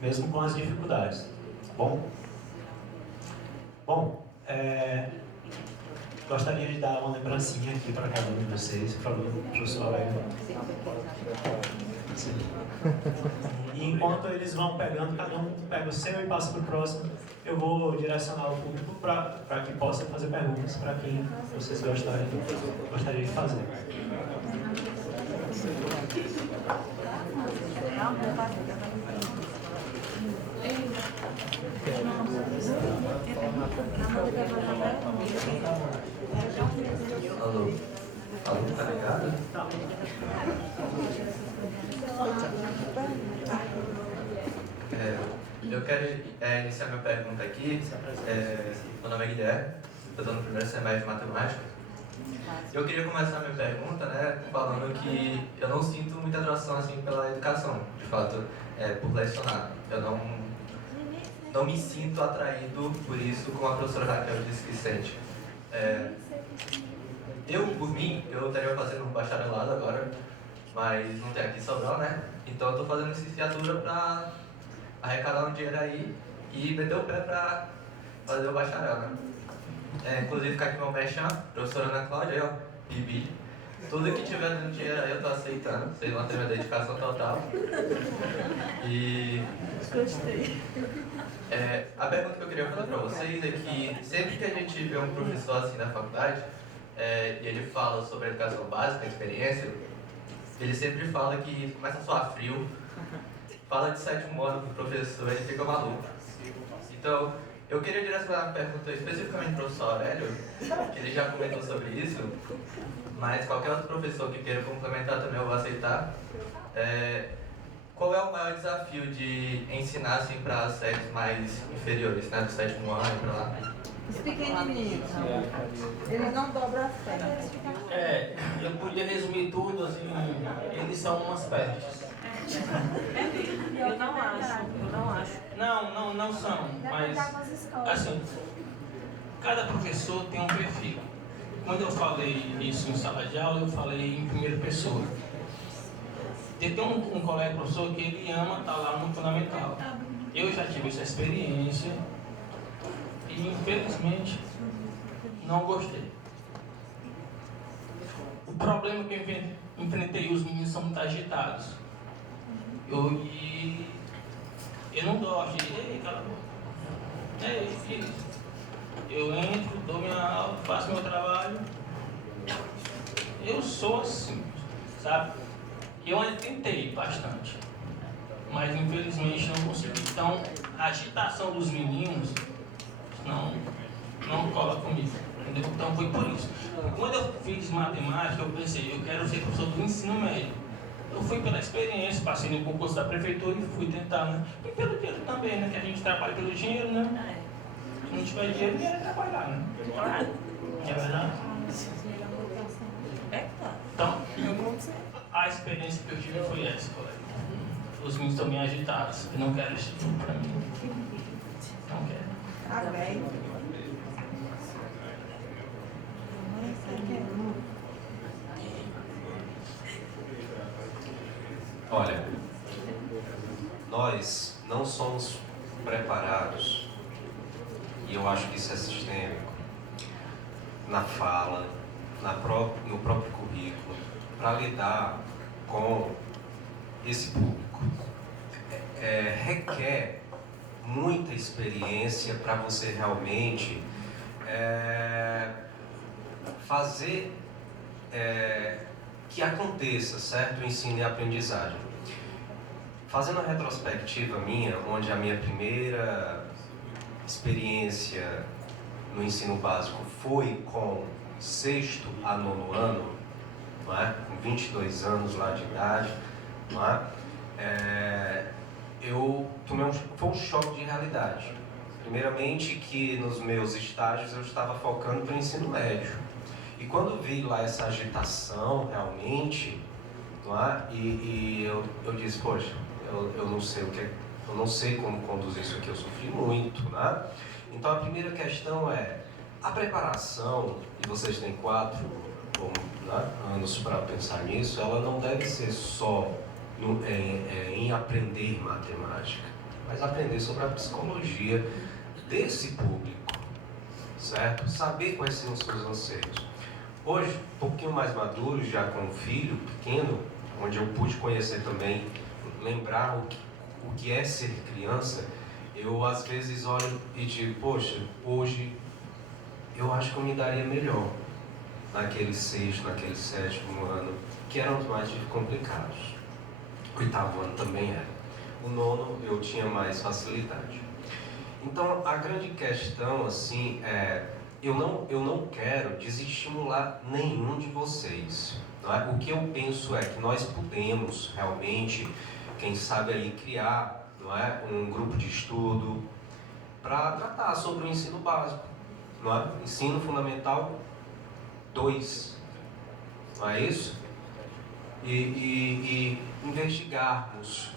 mesmo com as dificuldades, tá bom? Bom, gostaria de dar uma lembrancinha aqui para cada um de vocês, para o professor Aurélio. E enquanto eles vão pegando, cada um pega o seu e passa para o próximo, eu vou direcionar o público para que possa fazer perguntas para quem vocês gostariam de fazer. Alô? Alô, tá ligado? Eu quero iniciar minha pergunta aqui. Meu nome é Guilherme, eu estou no primeiro semestre de matemática. Eu queria começar minha pergunta, né, falando que eu não sinto muita atração assim pela educação, de fato, por lecionar. Eu não me sinto atraído por isso, como a professora Raquel disse que sente. Por mim, eu estaria fazendo um bacharelado agora, mas não tem aqui em Sobral, né? Então eu estou fazendo licenciatura para arrecadar um dinheiro aí e meter o pé para fazer o bacharel, né? Inclusive ficar aqui meu merchan, professora Ana Cláudia, aí ó, Bibi. Tudo que tiver dando dinheiro aí eu estou aceitando, vocês vão ter minha dedicação total. E... Gostei. A pergunta que eu queria fazer para vocês é que sempre que a gente vê um professor assim na faculdade, e ele fala sobre a educação básica, a experiência, ele sempre fala que começa a suar frio, fala de 7º ano com o professor, ele fica maluco. Então, eu queria direcionar uma pergunta especificamente para o professor Aurélio, que ele já comentou sobre isso, mas qualquer outro professor que queira complementar também eu vou aceitar. Qual é o maior desafio de ensinar assim, para as séries mais inferiores, né, do 7º ano e para lá? Os pequenininhos, eles não dobram as pernas. Eu podia resumir tudo assim, eles são umas pestes. Eu não acho. Não são, mas assim, cada professor tem um perfil. Quando eu falei isso em sala de aula, eu falei em primeira pessoa. Tem um colega professor que ele ama estar lá no fundamental. Eu já tive essa experiência e infelizmente não gostei. O problema que eu enfrentei, os meninos são muito agitados. Eu não gosto de cala a boca. Eu entro, dou minha aula, faço meu trabalho. Eu sou assim, sabe? Eu ainda tentei bastante, mas infelizmente não consegui. Então, a agitação dos meninos não cola comigo, entendeu? Então foi por isso. Quando eu fiz matemática, eu pensei, eu quero ser professor do ensino médio. Eu fui pela experiência, passei no concurso da prefeitura e fui tentar, né? E pelo dinheiro também, né? Que a gente trabalha pelo dinheiro, né? não tiver dinheiro, ninguém vai trabalhar, né? É verdade? Então, a experiência que eu tive foi essa, colega. Os meninos estão bem agitados. Eu não quero esse tipo pra mim. Não quero. Tá bem. Olha, nós não somos preparados, e eu acho que isso é sistêmico, na fala, no próprio currículo, para lidar com esse público. Requer muita experiência para você realmente fazer que aconteça, certo? O ensino e a aprendizagem. Fazendo a retrospectiva minha, onde a minha primeira experiência no ensino básico foi com 6º a 9º ano, não é? Com 22 anos lá de idade, não é? Eu tomei foi um choque de realidade. Primeiramente que nos meus estágios eu estava focando para o ensino médio. E quando vi lá essa agitação realmente, não é? E eu disse, poxa, eu não sei eu não sei como conduzir isso aqui, eu sofri muito, né? Então a primeira questão é a preparação, e vocês têm 4 anos para pensar nisso, ela não deve ser só em aprender matemática, mas aprender sobre a psicologia desse público, certo? Saber quais são os seus anseios. Hoje, um pouquinho mais maduro, já com um filho pequeno, onde eu pude conhecer também, lembrar o que é ser criança, eu às vezes olho e digo, poxa, hoje eu acho que eu me daria melhor naquele 6º, naquele 7º ano, que eram os mais complicados. O 8º ano também era. O 9º eu tinha mais facilidade. Então, a grande questão, assim, eu não quero desestimular nenhum de vocês. Não é? O que eu penso é que nós podemos realmente, quem sabe aí, criar, não é, um grupo de estudo para tratar sobre o ensino básico, não é? Ensino Fundamental 2, não é isso? E investigarmos,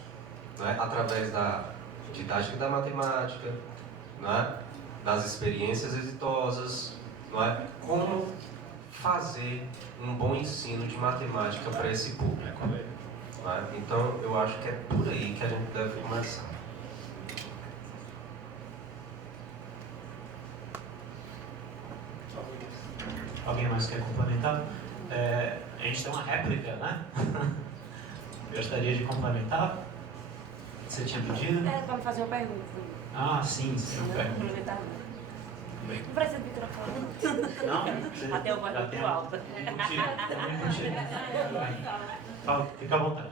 não é? Através da didática da matemática, não é? Das experiências exitosas, não é? Como fazer um bom ensino de matemática para esse público. Não é? Então, eu acho que é por aí que a gente deve começar. Alguém mais quer complementar? A gente tem uma réplica, né? Gostaria de complementar? Você tinha pedido? Para me fazer uma pergunta. Ah, sim. Não complementar não. Não precisa de microfone. Não? Até o voz muito alta. Fala, fica à vontade.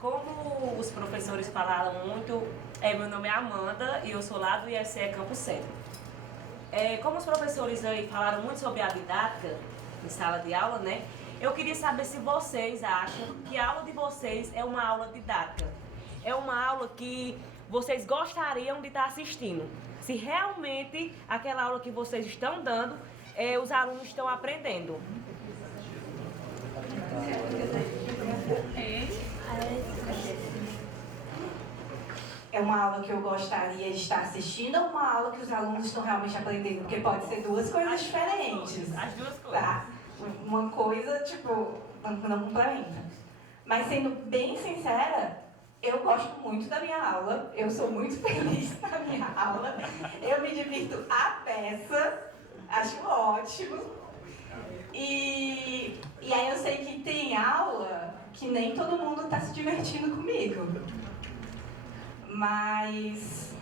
Como os professores falaram muito, meu nome é Amanda e eu sou lá do IFCE Campo Centro. Como os professores aí falaram muito sobre a didática em sala de aula, né? Eu queria saber se vocês acham que a aula de vocês é uma aula didática. É uma aula que vocês gostariam de estar assistindo. Se realmente aquela aula que vocês estão dando, os alunos estão aprendendo. É uma aula que eu gostaria de estar assistindo ou uma aula que os alunos estão realmente aprendendo? Porque pode ser duas coisas diferentes. As duas coisas. Tá? Uma coisa, tipo, não complementa. Mas sendo bem sincera, eu gosto muito da minha aula, eu sou muito feliz na minha aula, eu me divirto à beça, acho ótimo. E aí eu sei que tem aula que nem todo mundo está se divertindo comigo. Mas...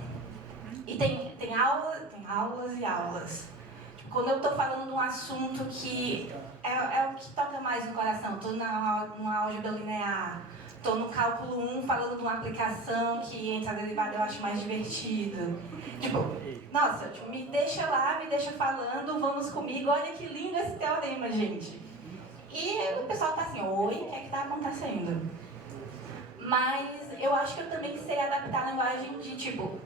E tem aulas e aulas. Tipo, quando eu estou falando de um assunto que é o que toca mais no coração, estou numa álgebra linear, estou no cálculo 1 falando de uma aplicação que entre a derivada eu acho mais divertido. Tipo, nossa, tipo, me deixa lá, me deixa falando, vamos comigo, olha que lindo esse teorema, gente. E o pessoal tá assim, oi, o que é que tá acontecendo? Mas eu acho que eu também sei adaptar a linguagem de tipo,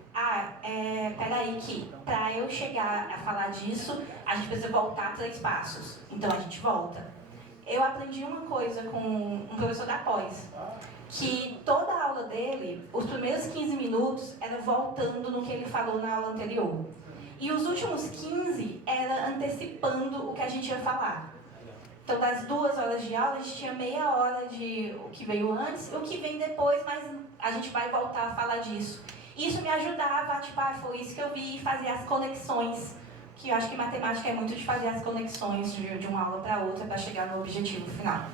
peraí que para eu chegar a falar disso, a gente precisa voltar 3 passos. Então a gente volta. Eu aprendi uma coisa com um professor da pós, que toda a aula dele, os primeiros 15 minutos, era voltando no que ele falou na aula anterior. E os últimos 15 era antecipando o que a gente ia falar. Então, das 2 horas de aula, a gente tinha meia hora de o que veio antes e o que vem depois, mas a gente vai voltar a falar disso. Isso me ajudava, tipo, foi isso que eu vi, fazer as conexões, que eu acho que matemática é muito de fazer as conexões de uma aula para outra para chegar no objetivo final.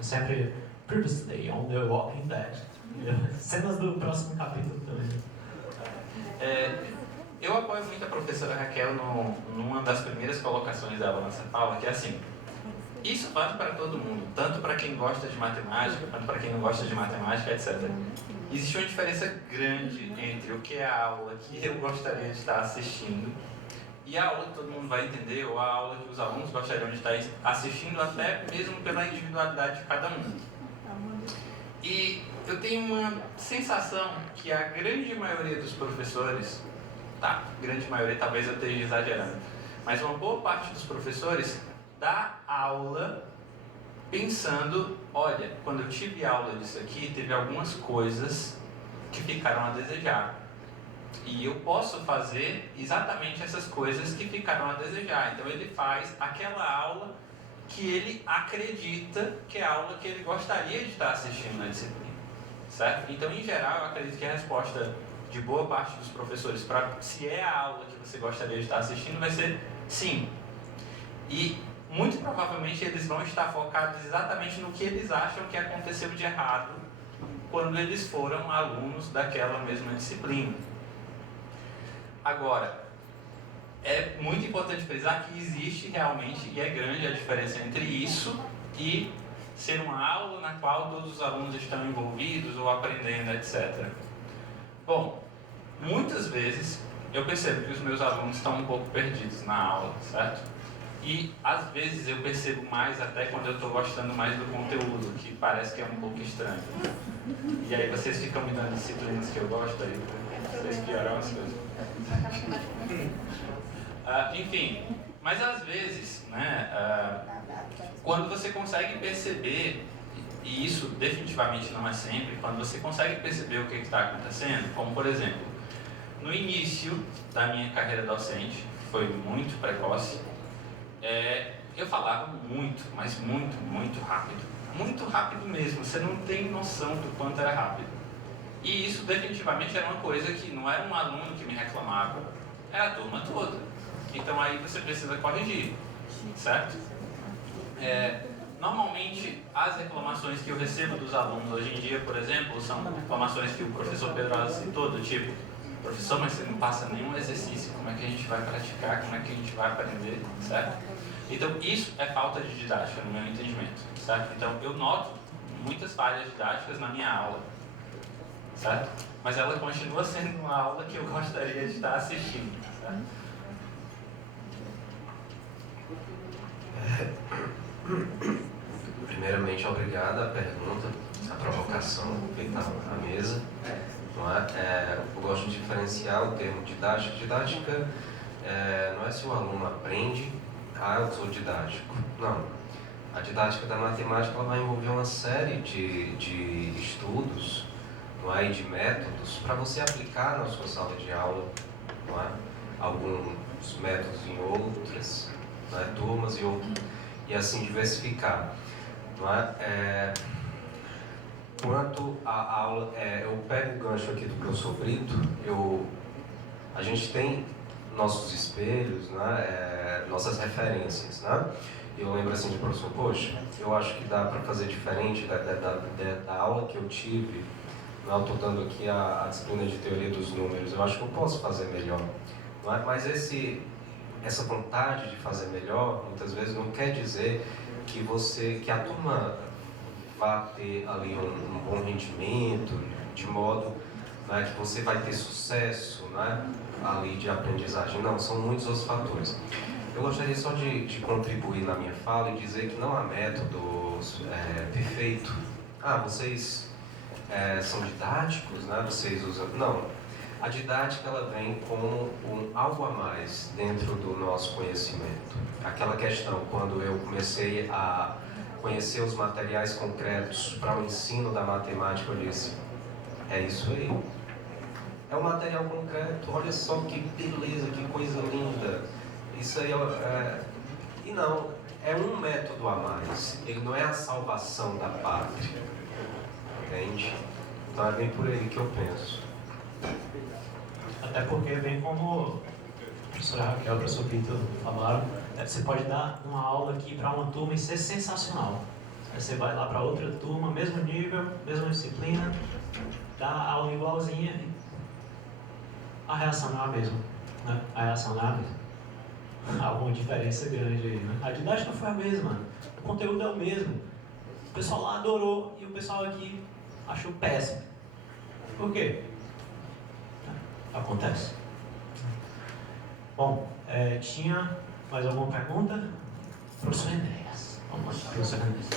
Sempre previously on The Walking Dead. Cenas do próximo capítulo também. Eu apoio muito a professora Raquel numa das primeiras colocações dela nessa fala, que é assim: isso vale para todo mundo, tanto para quem gosta de matemática, quanto para quem não gosta de matemática, etc. Existe uma diferença grande entre o que é a aula que eu gostaria de estar assistindo e a aula que todo mundo vai entender, ou a aula que os alunos gostariam de estar assistindo, até mesmo pela individualidade de cada um. E eu tenho uma sensação que a grande maioria dos professores, grande maioria talvez eu esteja exagerando, mas uma boa parte dos professores dá aula pensando, olha, quando eu tive aula disso aqui, teve algumas coisas que ficaram a desejar. E eu posso fazer exatamente essas coisas que ficaram a desejar. Então ele faz aquela aula que ele acredita que é a aula que ele gostaria de estar assistindo na disciplina. Certo? Então, em geral, eu acredito que a resposta de boa parte dos professores para se é a aula que você gostaria de estar assistindo vai ser sim. E muito provavelmente eles vão estar focados exatamente no que eles acham que aconteceu de errado quando eles foram alunos daquela mesma disciplina. Agora, é muito importante frisar que existe realmente, e é grande a diferença entre isso e ser uma aula na qual todos os alunos estão envolvidos ou aprendendo, etc. Bom, muitas vezes eu percebo que os meus alunos estão um pouco perdidos na aula, certo? E às vezes eu percebo mais até quando eu estou gostando mais do conteúdo, que parece que é um pouco estranho. E aí vocês ficam me dando disciplinas que eu gosto, aí vocês pioram as coisas. Enfim, mas às vezes, quando você consegue perceber, e isso definitivamente não é sempre, quando você consegue perceber o que está acontecendo, como por exemplo, no início da minha carreira docente, foi muito precoce, eu falava muito, mas muito rápido. Muito rápido mesmo, você não tem noção do quanto era rápido. E isso definitivamente era uma coisa que não era um aluno que me reclamava, era a turma toda. Então aí você precisa corrigir, certo? Normalmente as reclamações que eu recebo dos alunos hoje em dia, por exemplo, são reclamações que o professor Pedrosa citou, do tipo: professor, mas você não passa nenhum exercício, como é que a gente vai praticar, como é que a gente vai aprender, certo? Então isso é falta de didática no meu entendimento, certo? Então eu noto muitas falhas didáticas na minha aula, certo? Mas ela continua sendo uma aula que eu gostaria de estar assistindo, certo? Primeiramente, obrigado a pergunta, a provocação feita à mesa. Não é? Eu gosto de diferenciar o termo didática. Didática não é se o aluno aprende, eu sou didático. Não. A didática da matemática ela vai envolver uma série de estudos, não é? E de métodos para você aplicar na sua sala de aula, não é? Alguns métodos em outras, não é? Turmas e assim diversificar. Não é? Quanto à aula, eu pego o gancho aqui do professor Brito, a gente tem nossos espelhos, né? Nossas referências, né? Eu lembro assim de professor, poxa, eu acho que dá para fazer diferente da aula que eu tive. Eu estou dando aqui a disciplina de teoria dos números, eu acho que eu posso fazer melhor. Não é? Mas essa vontade de fazer melhor, muitas vezes não quer dizer que a turma vá ter ali um bom rendimento, de modo, né, que você vai ter sucesso, né, ali de aprendizagem. Não, são muitos outros fatores. Eu gostaria só de contribuir na minha fala e dizer que não há método perfeito. Vocês são didáticos, né? Vocês usam... Não. A didática ela vem como algo a mais dentro do nosso conhecimento. Aquela questão, quando eu comecei a conhecer os materiais concretos para o ensino da matemática, eu disse, é isso aí. É um material concreto, olha só que beleza, que coisa linda. Isso aí E não, é um método a mais. Ele não é a salvação da pátria. Entende? Então é bem por aí que eu penso. Até porque, bem como a professora Raquel e o professor Pinto falaram, você pode dar uma aula aqui para uma turma e ser sensacional. Aí você vai lá para outra turma, mesmo nível, mesma disciplina, dá a aula igualzinha e a reação não é a mesma. Né? A reação não é a mesma. Há alguma diferença grande aí, né? A didática foi a mesma, o conteúdo é o mesmo. O pessoal lá adorou e o pessoal aqui achou péssimo. Por quê? Acontece. Bom, tinha mais alguma pergunta? Professor Enéas. Vamos lá, professor Enéas.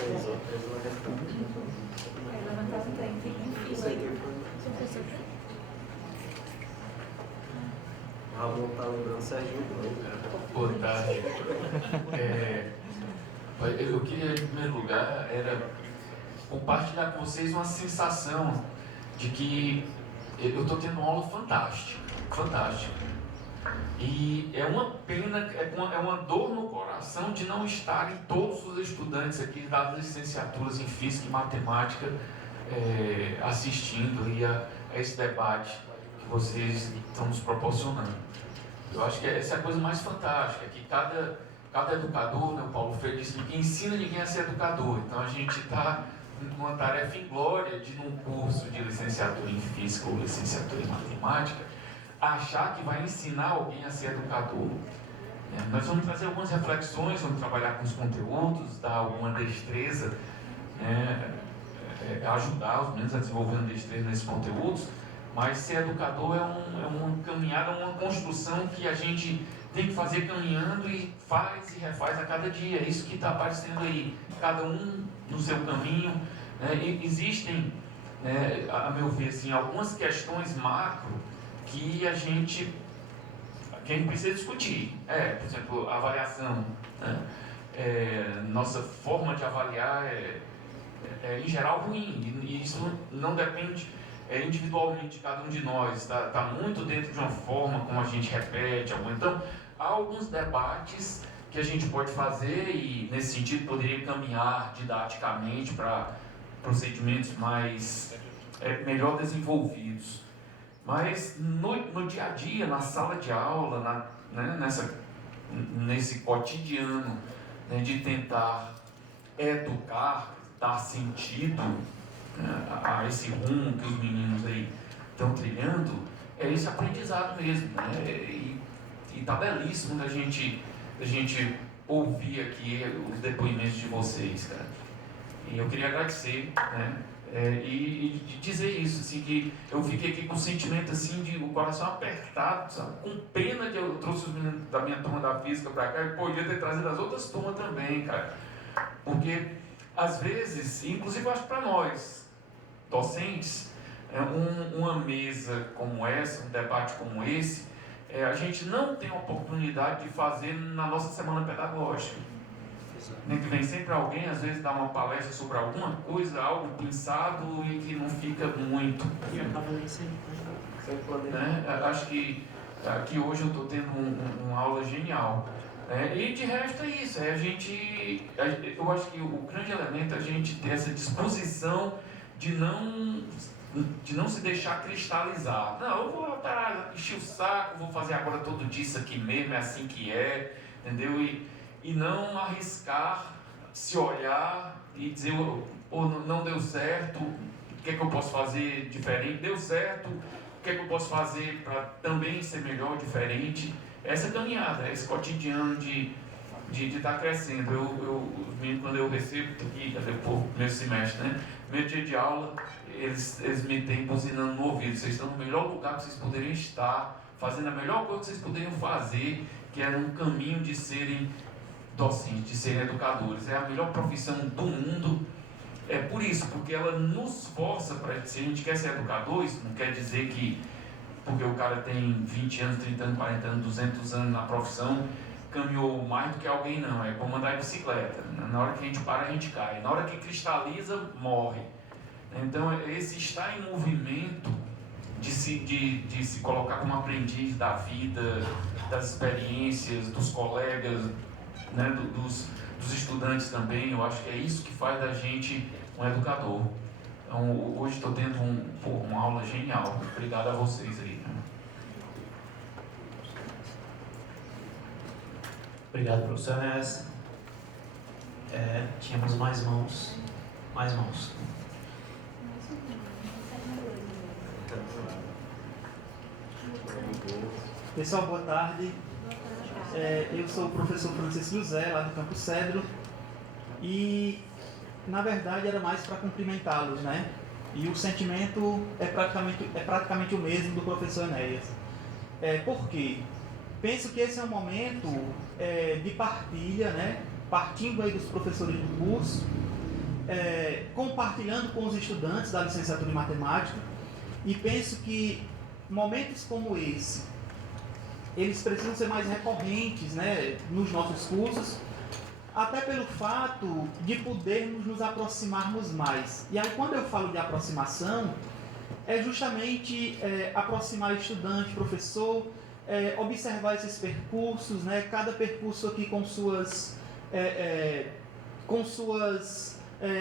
Ramon está lembrando Sérgio. Boa tarde. Eu queria, em primeiro lugar, compartilhar com vocês uma sensação de que eu estou tendo uma aula fantástica. E é uma pena, é uma dor no coração de não estarem todos os estudantes aqui das licenciaturas em Física e Matemática assistindo aí a esse debate que vocês estão nos proporcionando. Eu acho que essa é a coisa mais fantástica, que cada educador, né, o Paulo Freire disse, ninguém ensina ninguém a ser educador. Então a gente está com uma tarefa inglória de, num curso de licenciatura em Física ou licenciatura em Matemática, achar que vai ensinar alguém a ser educador. Nós vamos trazer algumas reflexões, vamos trabalhar com os conteúdos, dar alguma destreza, ajudar os meninos a desenvolver uma destreza nesses conteúdos, mas ser educador é uma caminhada, uma construção que a gente tem que fazer caminhando e faz e refaz a cada dia. É isso que está aparecendo aí, cada um no seu caminho. E existem, a meu ver, assim, algumas questões macro que a gente precisa discutir. Por exemplo, a avaliação. Nossa forma de avaliar em geral, ruim. E isso não depende individualmente de cada um de nós. Está muito dentro de uma forma como a gente repete. Então, há alguns debates que a gente pode fazer e, nesse sentido, poderia caminhar didaticamente para procedimentos melhor desenvolvidos. Mas no dia a dia, na sala de aula, nesse cotidiano, de tentar educar, dar sentido a esse rumo que os meninos aí estão trilhando, é esse aprendizado mesmo. E está belíssimo da gente ouvir aqui os depoimentos de vocês, cara. E eu queria agradecer, e dizer isso, assim, que eu fiquei aqui com o sentimento assim, de o coração apertado, sabe? Com pena que eu trouxe os meninos da minha turma da Física para cá e podia ter trazido as outras turmas também, cara. Porque, às vezes, inclusive eu acho que para nós, docentes, uma mesa como essa, um debate como esse, a gente não tem a oportunidade de fazer na nossa semana pedagógica. Que vem sempre alguém, às vezes dá uma palestra sobre alguma coisa, algo pensado e que não fica muito. Acho que aqui hoje eu estou tendo uma aula genial. E de resto é isso, eu acho que o grande elemento é a gente ter essa disposição de não se deixar cristalizar. Não, eu vou encher o saco, vou fazer agora todo dia isso aqui mesmo, é assim que é, entendeu? E não arriscar, se olhar e dizer, não deu certo, o que é que eu posso fazer diferente? Deu certo, o que é que eu posso fazer para também ser melhor, diferente? Essa caminhada, esse cotidiano de estar crescendo. Quando eu recebo aqui, depois do meu semestre, meu dia de aula, eles me têm buzinando no ouvido. Vocês estão no melhor lugar que vocês poderiam estar, fazendo a melhor coisa que vocês poderiam fazer, que é um caminho de serem docentes, de serem educadores. É a melhor profissão do mundo. É por isso, porque ela nos força para, se a gente quer ser educador, isso não quer dizer que porque o cara tem 20 anos, 30 anos, 40 anos, 200 anos na profissão, caminhou mais do que alguém não, é como andar de bicicleta. Na hora que a gente para, a gente cai. Na hora que cristaliza, morre. Então, esse estar em movimento, de se colocar como aprendiz da vida, das experiências, dos colegas, né, dos estudantes também, eu acho que é isso que faz da gente um educador. Então, hoje estou tendo uma aula genial. Obrigado a vocês aí. Obrigado, professor Ness. Tínhamos mais mãos. Mais mãos. Pessoal, boa tarde. Eu sou o professor Francisco José, lá do Campo Cedro. E, na verdade, era mais para cumprimentá-los, né? E o sentimento é praticamente o mesmo do professor Enéas. Por quê? Penso que esse é um momento de partilha, né? Partindo aí dos professores do curso, compartilhando com os estudantes da licenciatura em matemática, e penso que momentos como esse, eles precisam ser mais recorrentes, né, nos nossos cursos, até pelo fato de podermos nos aproximarmos mais. E aí, quando eu falo de aproximação, é justamente aproximar estudante, professor, observar esses percursos, né, cada percurso aqui com suas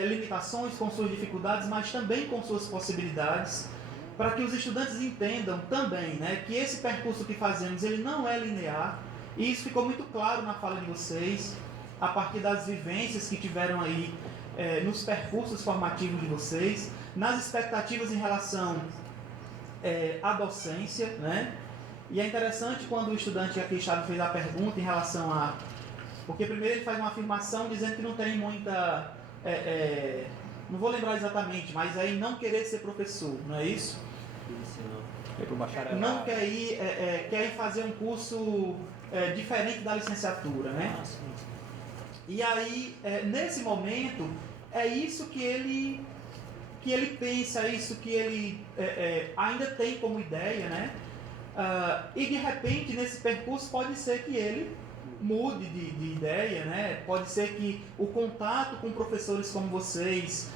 limitações, com suas dificuldades, mas também com suas possibilidades, para que os estudantes entendam também, né, que esse percurso que fazemos ele não é linear, e isso ficou muito claro na fala de vocês, a partir das vivências que tiveram aí nos percursos formativos de vocês, nas expectativas em relação à docência, né? E é interessante quando o estudante aqui, Chave, fez a pergunta em relação a... Porque primeiro ele faz uma afirmação dizendo que não tem muita... não vou lembrar exatamente, mas aí não querer ser professor, não é isso? Não quer ir fazer um curso diferente da licenciatura, né? E aí, nesse momento, é isso que ele pensa, é isso que ele ainda tem como ideia, né? E de repente, nesse percurso, pode ser que ele mude de ideia, né? Pode ser que o contato com professores como vocês,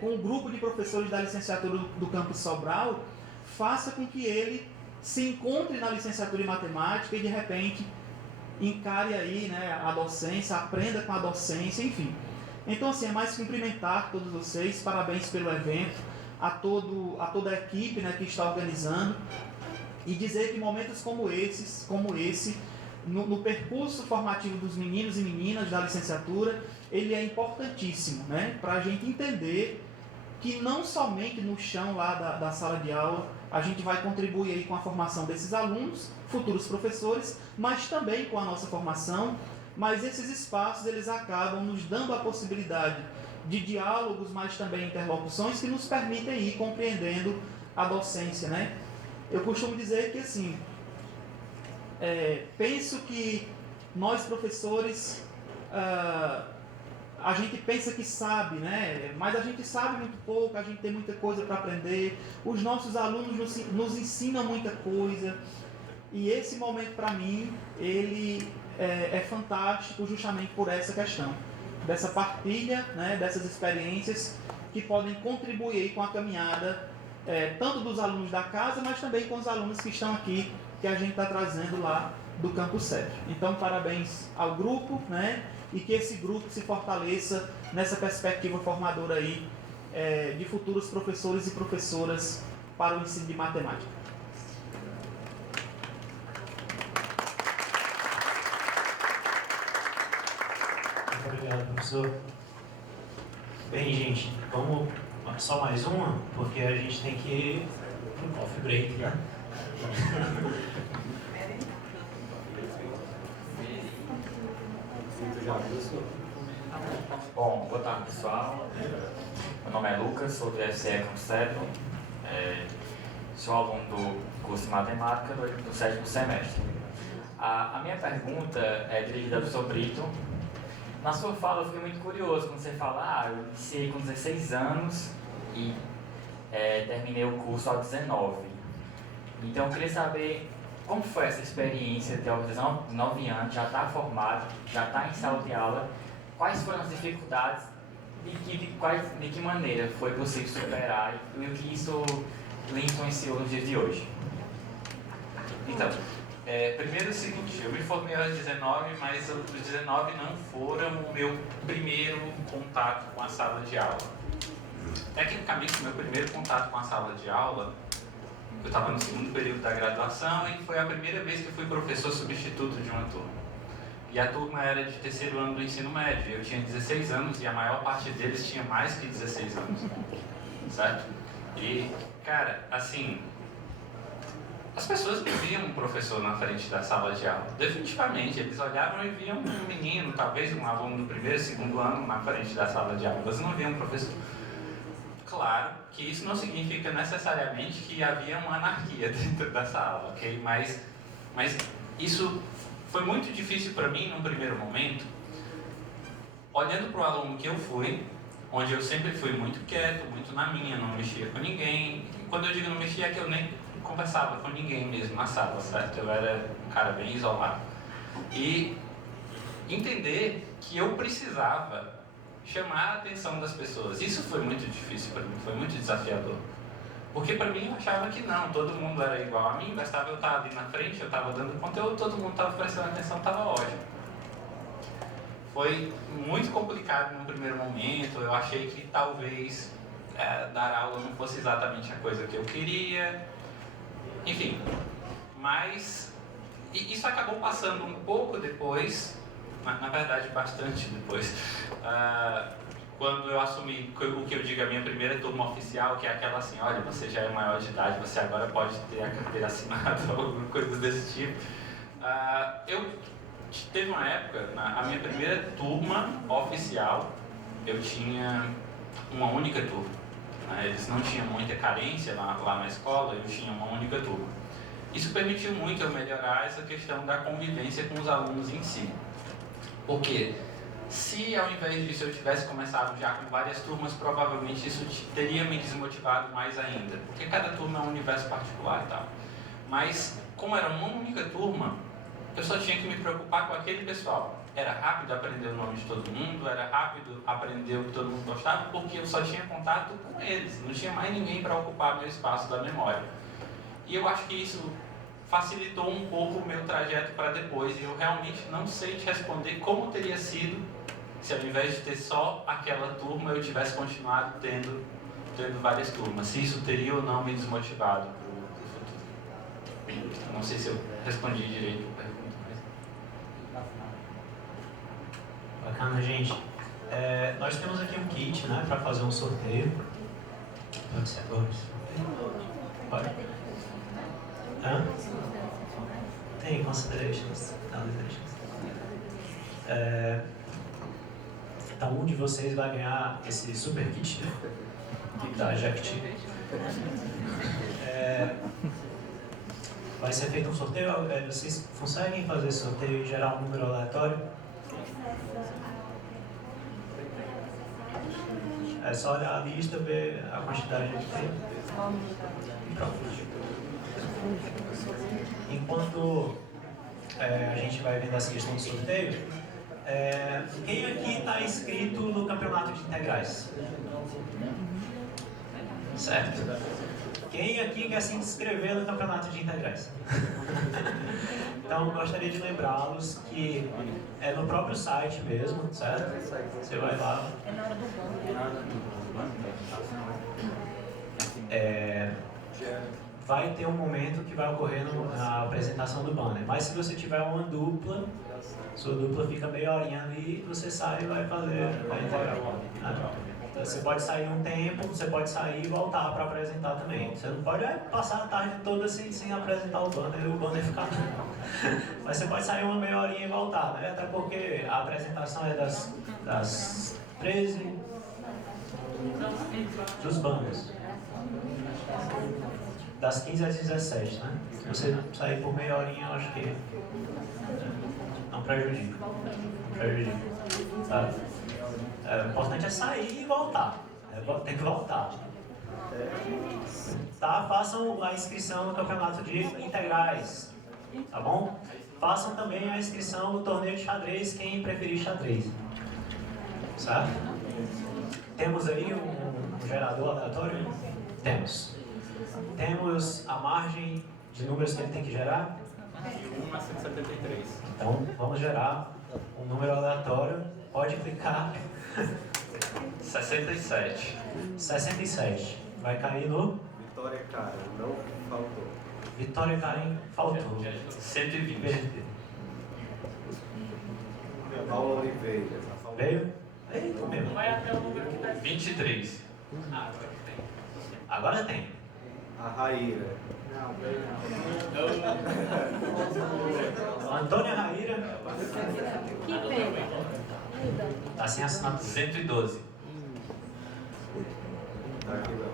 com o grupo de professores da licenciatura do Campus Sobral, faça com que ele se encontre na licenciatura em matemática e de repente encare aí, né, a docência, aprenda com a docência, enfim. Então, assim, é mais cumprimentar todos vocês, parabéns pelo evento, a toda a equipe, né, que está organizando, e dizer que momentos como esse, no percurso formativo dos meninos e meninas da licenciatura, ele é importantíssimo, né, para a gente entender que não somente no chão lá da sala de aula a gente vai contribuir aí com a formação desses alunos, futuros professores, mas também com a nossa formação, mas esses espaços eles acabam nos dando a possibilidade de diálogos, mas também interlocuções que nos permitem ir compreendendo a docência, né? Eu costumo dizer que, assim, penso que nós professores, a gente pensa que sabe, né? Mas a gente sabe muito pouco, a gente tem muita coisa para aprender, os nossos alunos nos ensinam muita coisa, e esse momento, para mim, ele é fantástico justamente por essa questão, dessa partilha, né, dessas experiências que podem contribuir com a caminhada tanto dos alunos da casa, mas também com os alunos que estão aqui, que a gente está trazendo lá do Campus Cedro. Então, parabéns ao grupo, né, e que esse grupo se fortaleça nessa perspectiva formadora aí de futuros professores e professoras para o ensino de matemática. Muito obrigado, professor. Bem, gente, vamos só mais uma, porque a gente tem que ir para o coffee break, né? Bom, boa tarde, pessoal. Meu nome é Lucas, sou do FCE Campus Cedro, sou aluno do curso de matemática do 7º semestre. A minha pergunta é dirigida ao professor Brito. Na sua fala eu fiquei muito curioso quando você fala, eu iniciei com 16 anos e terminei o curso aos 19. Então eu queria saber como foi essa experiência de aos 19 anos, já está formado, já está em sala de aula, quais foram as dificuldades e de que maneira foi possível superar e o que isso lhe influenciou nos dias de hoje? Então, primeiro é o seguinte, eu me formei aos 19, mas os 19 não foram o meu primeiro contato com a sala de aula. Tecnicamente, o meu primeiro contato com a sala de aula, eu estava no segundo período da graduação e foi a primeira vez que eu fui professor substituto de uma turma. E a turma era de terceiro ano do ensino médio, eu tinha 16 anos e a maior parte deles tinha mais que 16 anos, certo? E, cara, assim, as pessoas não viam um professor na frente da sala de aula. Definitivamente, eles olhavam e viam um menino, talvez um aluno do primeiro, segundo ano na frente da sala de aula. Eles não viam um professor. Claro que isso não significa necessariamente que havia uma anarquia dentro da sala, ok? Mas isso foi muito difícil para mim num primeiro momento, olhando para o aluno que eu fui, onde eu sempre fui muito quieto, muito na minha, não mexia com ninguém. E quando eu digo não mexia, é que eu nem conversava com ninguém mesmo na sala, certo? Eu era um cara bem isolado. E entender que eu precisava chamar a atenção das pessoas. Isso foi muito difícil para mim, foi muito desafiador. Porque para mim eu achava que não, todo mundo era igual a mim, bastava eu estar ali na frente, eu estava dando conteúdo, todo mundo estava prestando atenção, estava ótimo. Foi muito complicado no primeiro momento, eu achei que talvez dar aula não fosse exatamente a coisa que eu queria, enfim. Mas isso acabou passando um pouco depois, na verdade bastante depois, quando eu assumi o que eu digo a minha primeira turma oficial, que é aquela assim, olha, você já é maior de idade, você agora pode ter a carteira assinada ou alguma coisa desse tipo. Teve uma época, a minha primeira turma oficial, eu tinha uma única turma. Eles não tinham muita carência lá na escola, eu tinha uma única turma. Isso permitiu muito eu melhorar essa questão da convivência com os alunos em si. Porque se ao invés disso eu tivesse começado já com várias turmas, provavelmente isso teria me desmotivado mais ainda. Porque cada turma é um universo particular e tal. Mas como era uma única turma, eu só tinha que me preocupar com aquele pessoal. Era rápido aprender o nome de todo mundo, era rápido aprender o que todo mundo gostava, porque eu só tinha contato com eles, não tinha mais ninguém para ocupar meu espaço da memória. E eu acho que isso facilitou um pouco o meu trajeto para depois, e eu realmente não sei te responder como teria sido se ao invés de ter só aquela turma, eu tivesse continuado tendo várias turmas, se isso teria ou não me desmotivado para o futuro. Não sei se eu respondi direito a pergunta. Bacana, gente. Nós temos aqui um kit, né, para fazer um sorteio. Pode ser agora? Pode? Tem considerations. Então, um de vocês vai ganhar esse super kit da Ject. Vai ser feito um sorteio. Vocês conseguem fazer sorteio e gerar um número aleatório? É só olhar a lista, ver a quantidade que tem. Pronto. Enquanto a gente vai vendo essa questão do sorteio, quem aqui está inscrito no campeonato de integrais? Certo? Quem aqui quer se inscrever no campeonato de integrais? Então, gostaria de lembrá-los que é no próprio site mesmo, certo? Você vai lá. É na hora do banner. Vai ter um momento que vai ocorrer na apresentação do banner. Mas se você tiver uma dupla, sua dupla fica meia horinha ali, você sai e vai fazer a integral. Você pode sair um tempo, você pode sair e voltar para apresentar também. Você não pode passar a tarde toda sem apresentar o banner e o banner ficar. Mas você pode sair uma meia horinha e voltar, né? Até porque a apresentação é das 13 dos banners. Das 15 às 17, né? Se você sair por meia horinha, eu acho que não prejudica. Tá? O importante é sair e voltar. Tem que voltar. Tá? Façam a inscrição no campeonato de integrais, tá bom? Façam também a inscrição no torneio de xadrez, quem preferir xadrez, certo? Temos aí um gerador aleatório? Temos. Temos a margem de números que ele tem que gerar? De 1 a 173. Então, vamos gerar um número aleatório. Pode clicar. 67. 67. Vai cair no... Vitória Karen, não faltou. Vitória Karen, faltou. 120. Paula Oliveira. Veio? Eita, meu. Vai até o número que tá 23. Agora tem. A Raíra. Antônia Raíra. Que pena. Tá sem assinatura. 112. Aqui não.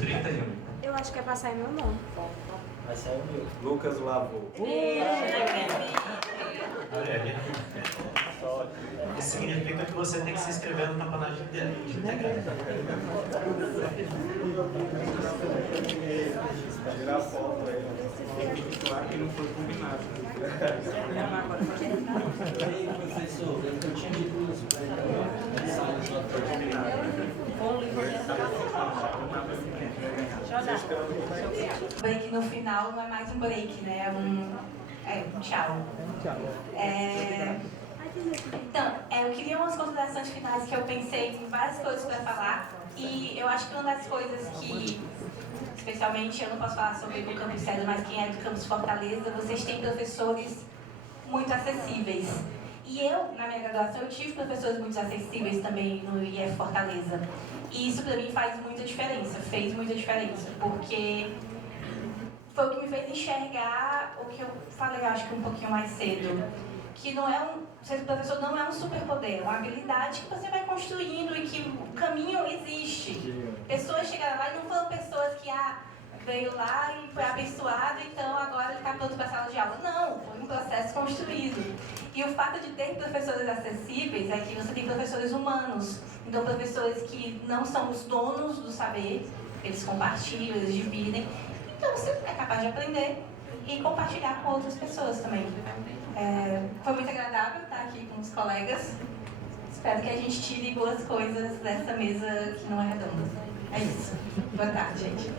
31. Eu acho que é passar em meu nome. Vai sair o meu. Lucas Lavô. Olha aí. Isso significa que você tem que se inscrever no campeonato de integrais. Tirar foto aí. Claro que não foi combinado. Ei, professor, eu tinha dito isso para ele. Não foi combinado. Break no final não é mais um break, né? É um tchau. Então, eu queria umas considerações finais que eu pensei em várias coisas para falar. E eu acho que uma das coisas que, especialmente, eu não posso falar sobre o Campus Cedro, mas quem é do Campus Fortaleza, vocês têm professores muito acessíveis. E eu, na minha graduação, eu tive professores muito acessíveis também no IF Fortaleza. E isso para mim faz muita diferença, fez muita diferença, porque foi o que me fez enxergar o que eu falei, acho que um pouquinho mais cedo, que não é ser professor não é um superpoder, é uma habilidade que você vai construindo e que o caminho existe. Pessoas chegaram lá e não foram pessoas que veio lá e foi abençoado, então agora ele está pronto para a sala de aula. Não, foi um processo construído. E o fato de ter professores acessíveis é que você tem professores humanos. Então, professores que não são os donos do saber, eles compartilham, eles dividem. Então, você é capaz de aprender e compartilhar com outras pessoas também. Foi muito agradável estar aqui com os colegas. Espero que a gente tire boas coisas dessa mesa que não é redonda. É isso. Boa tarde, gente.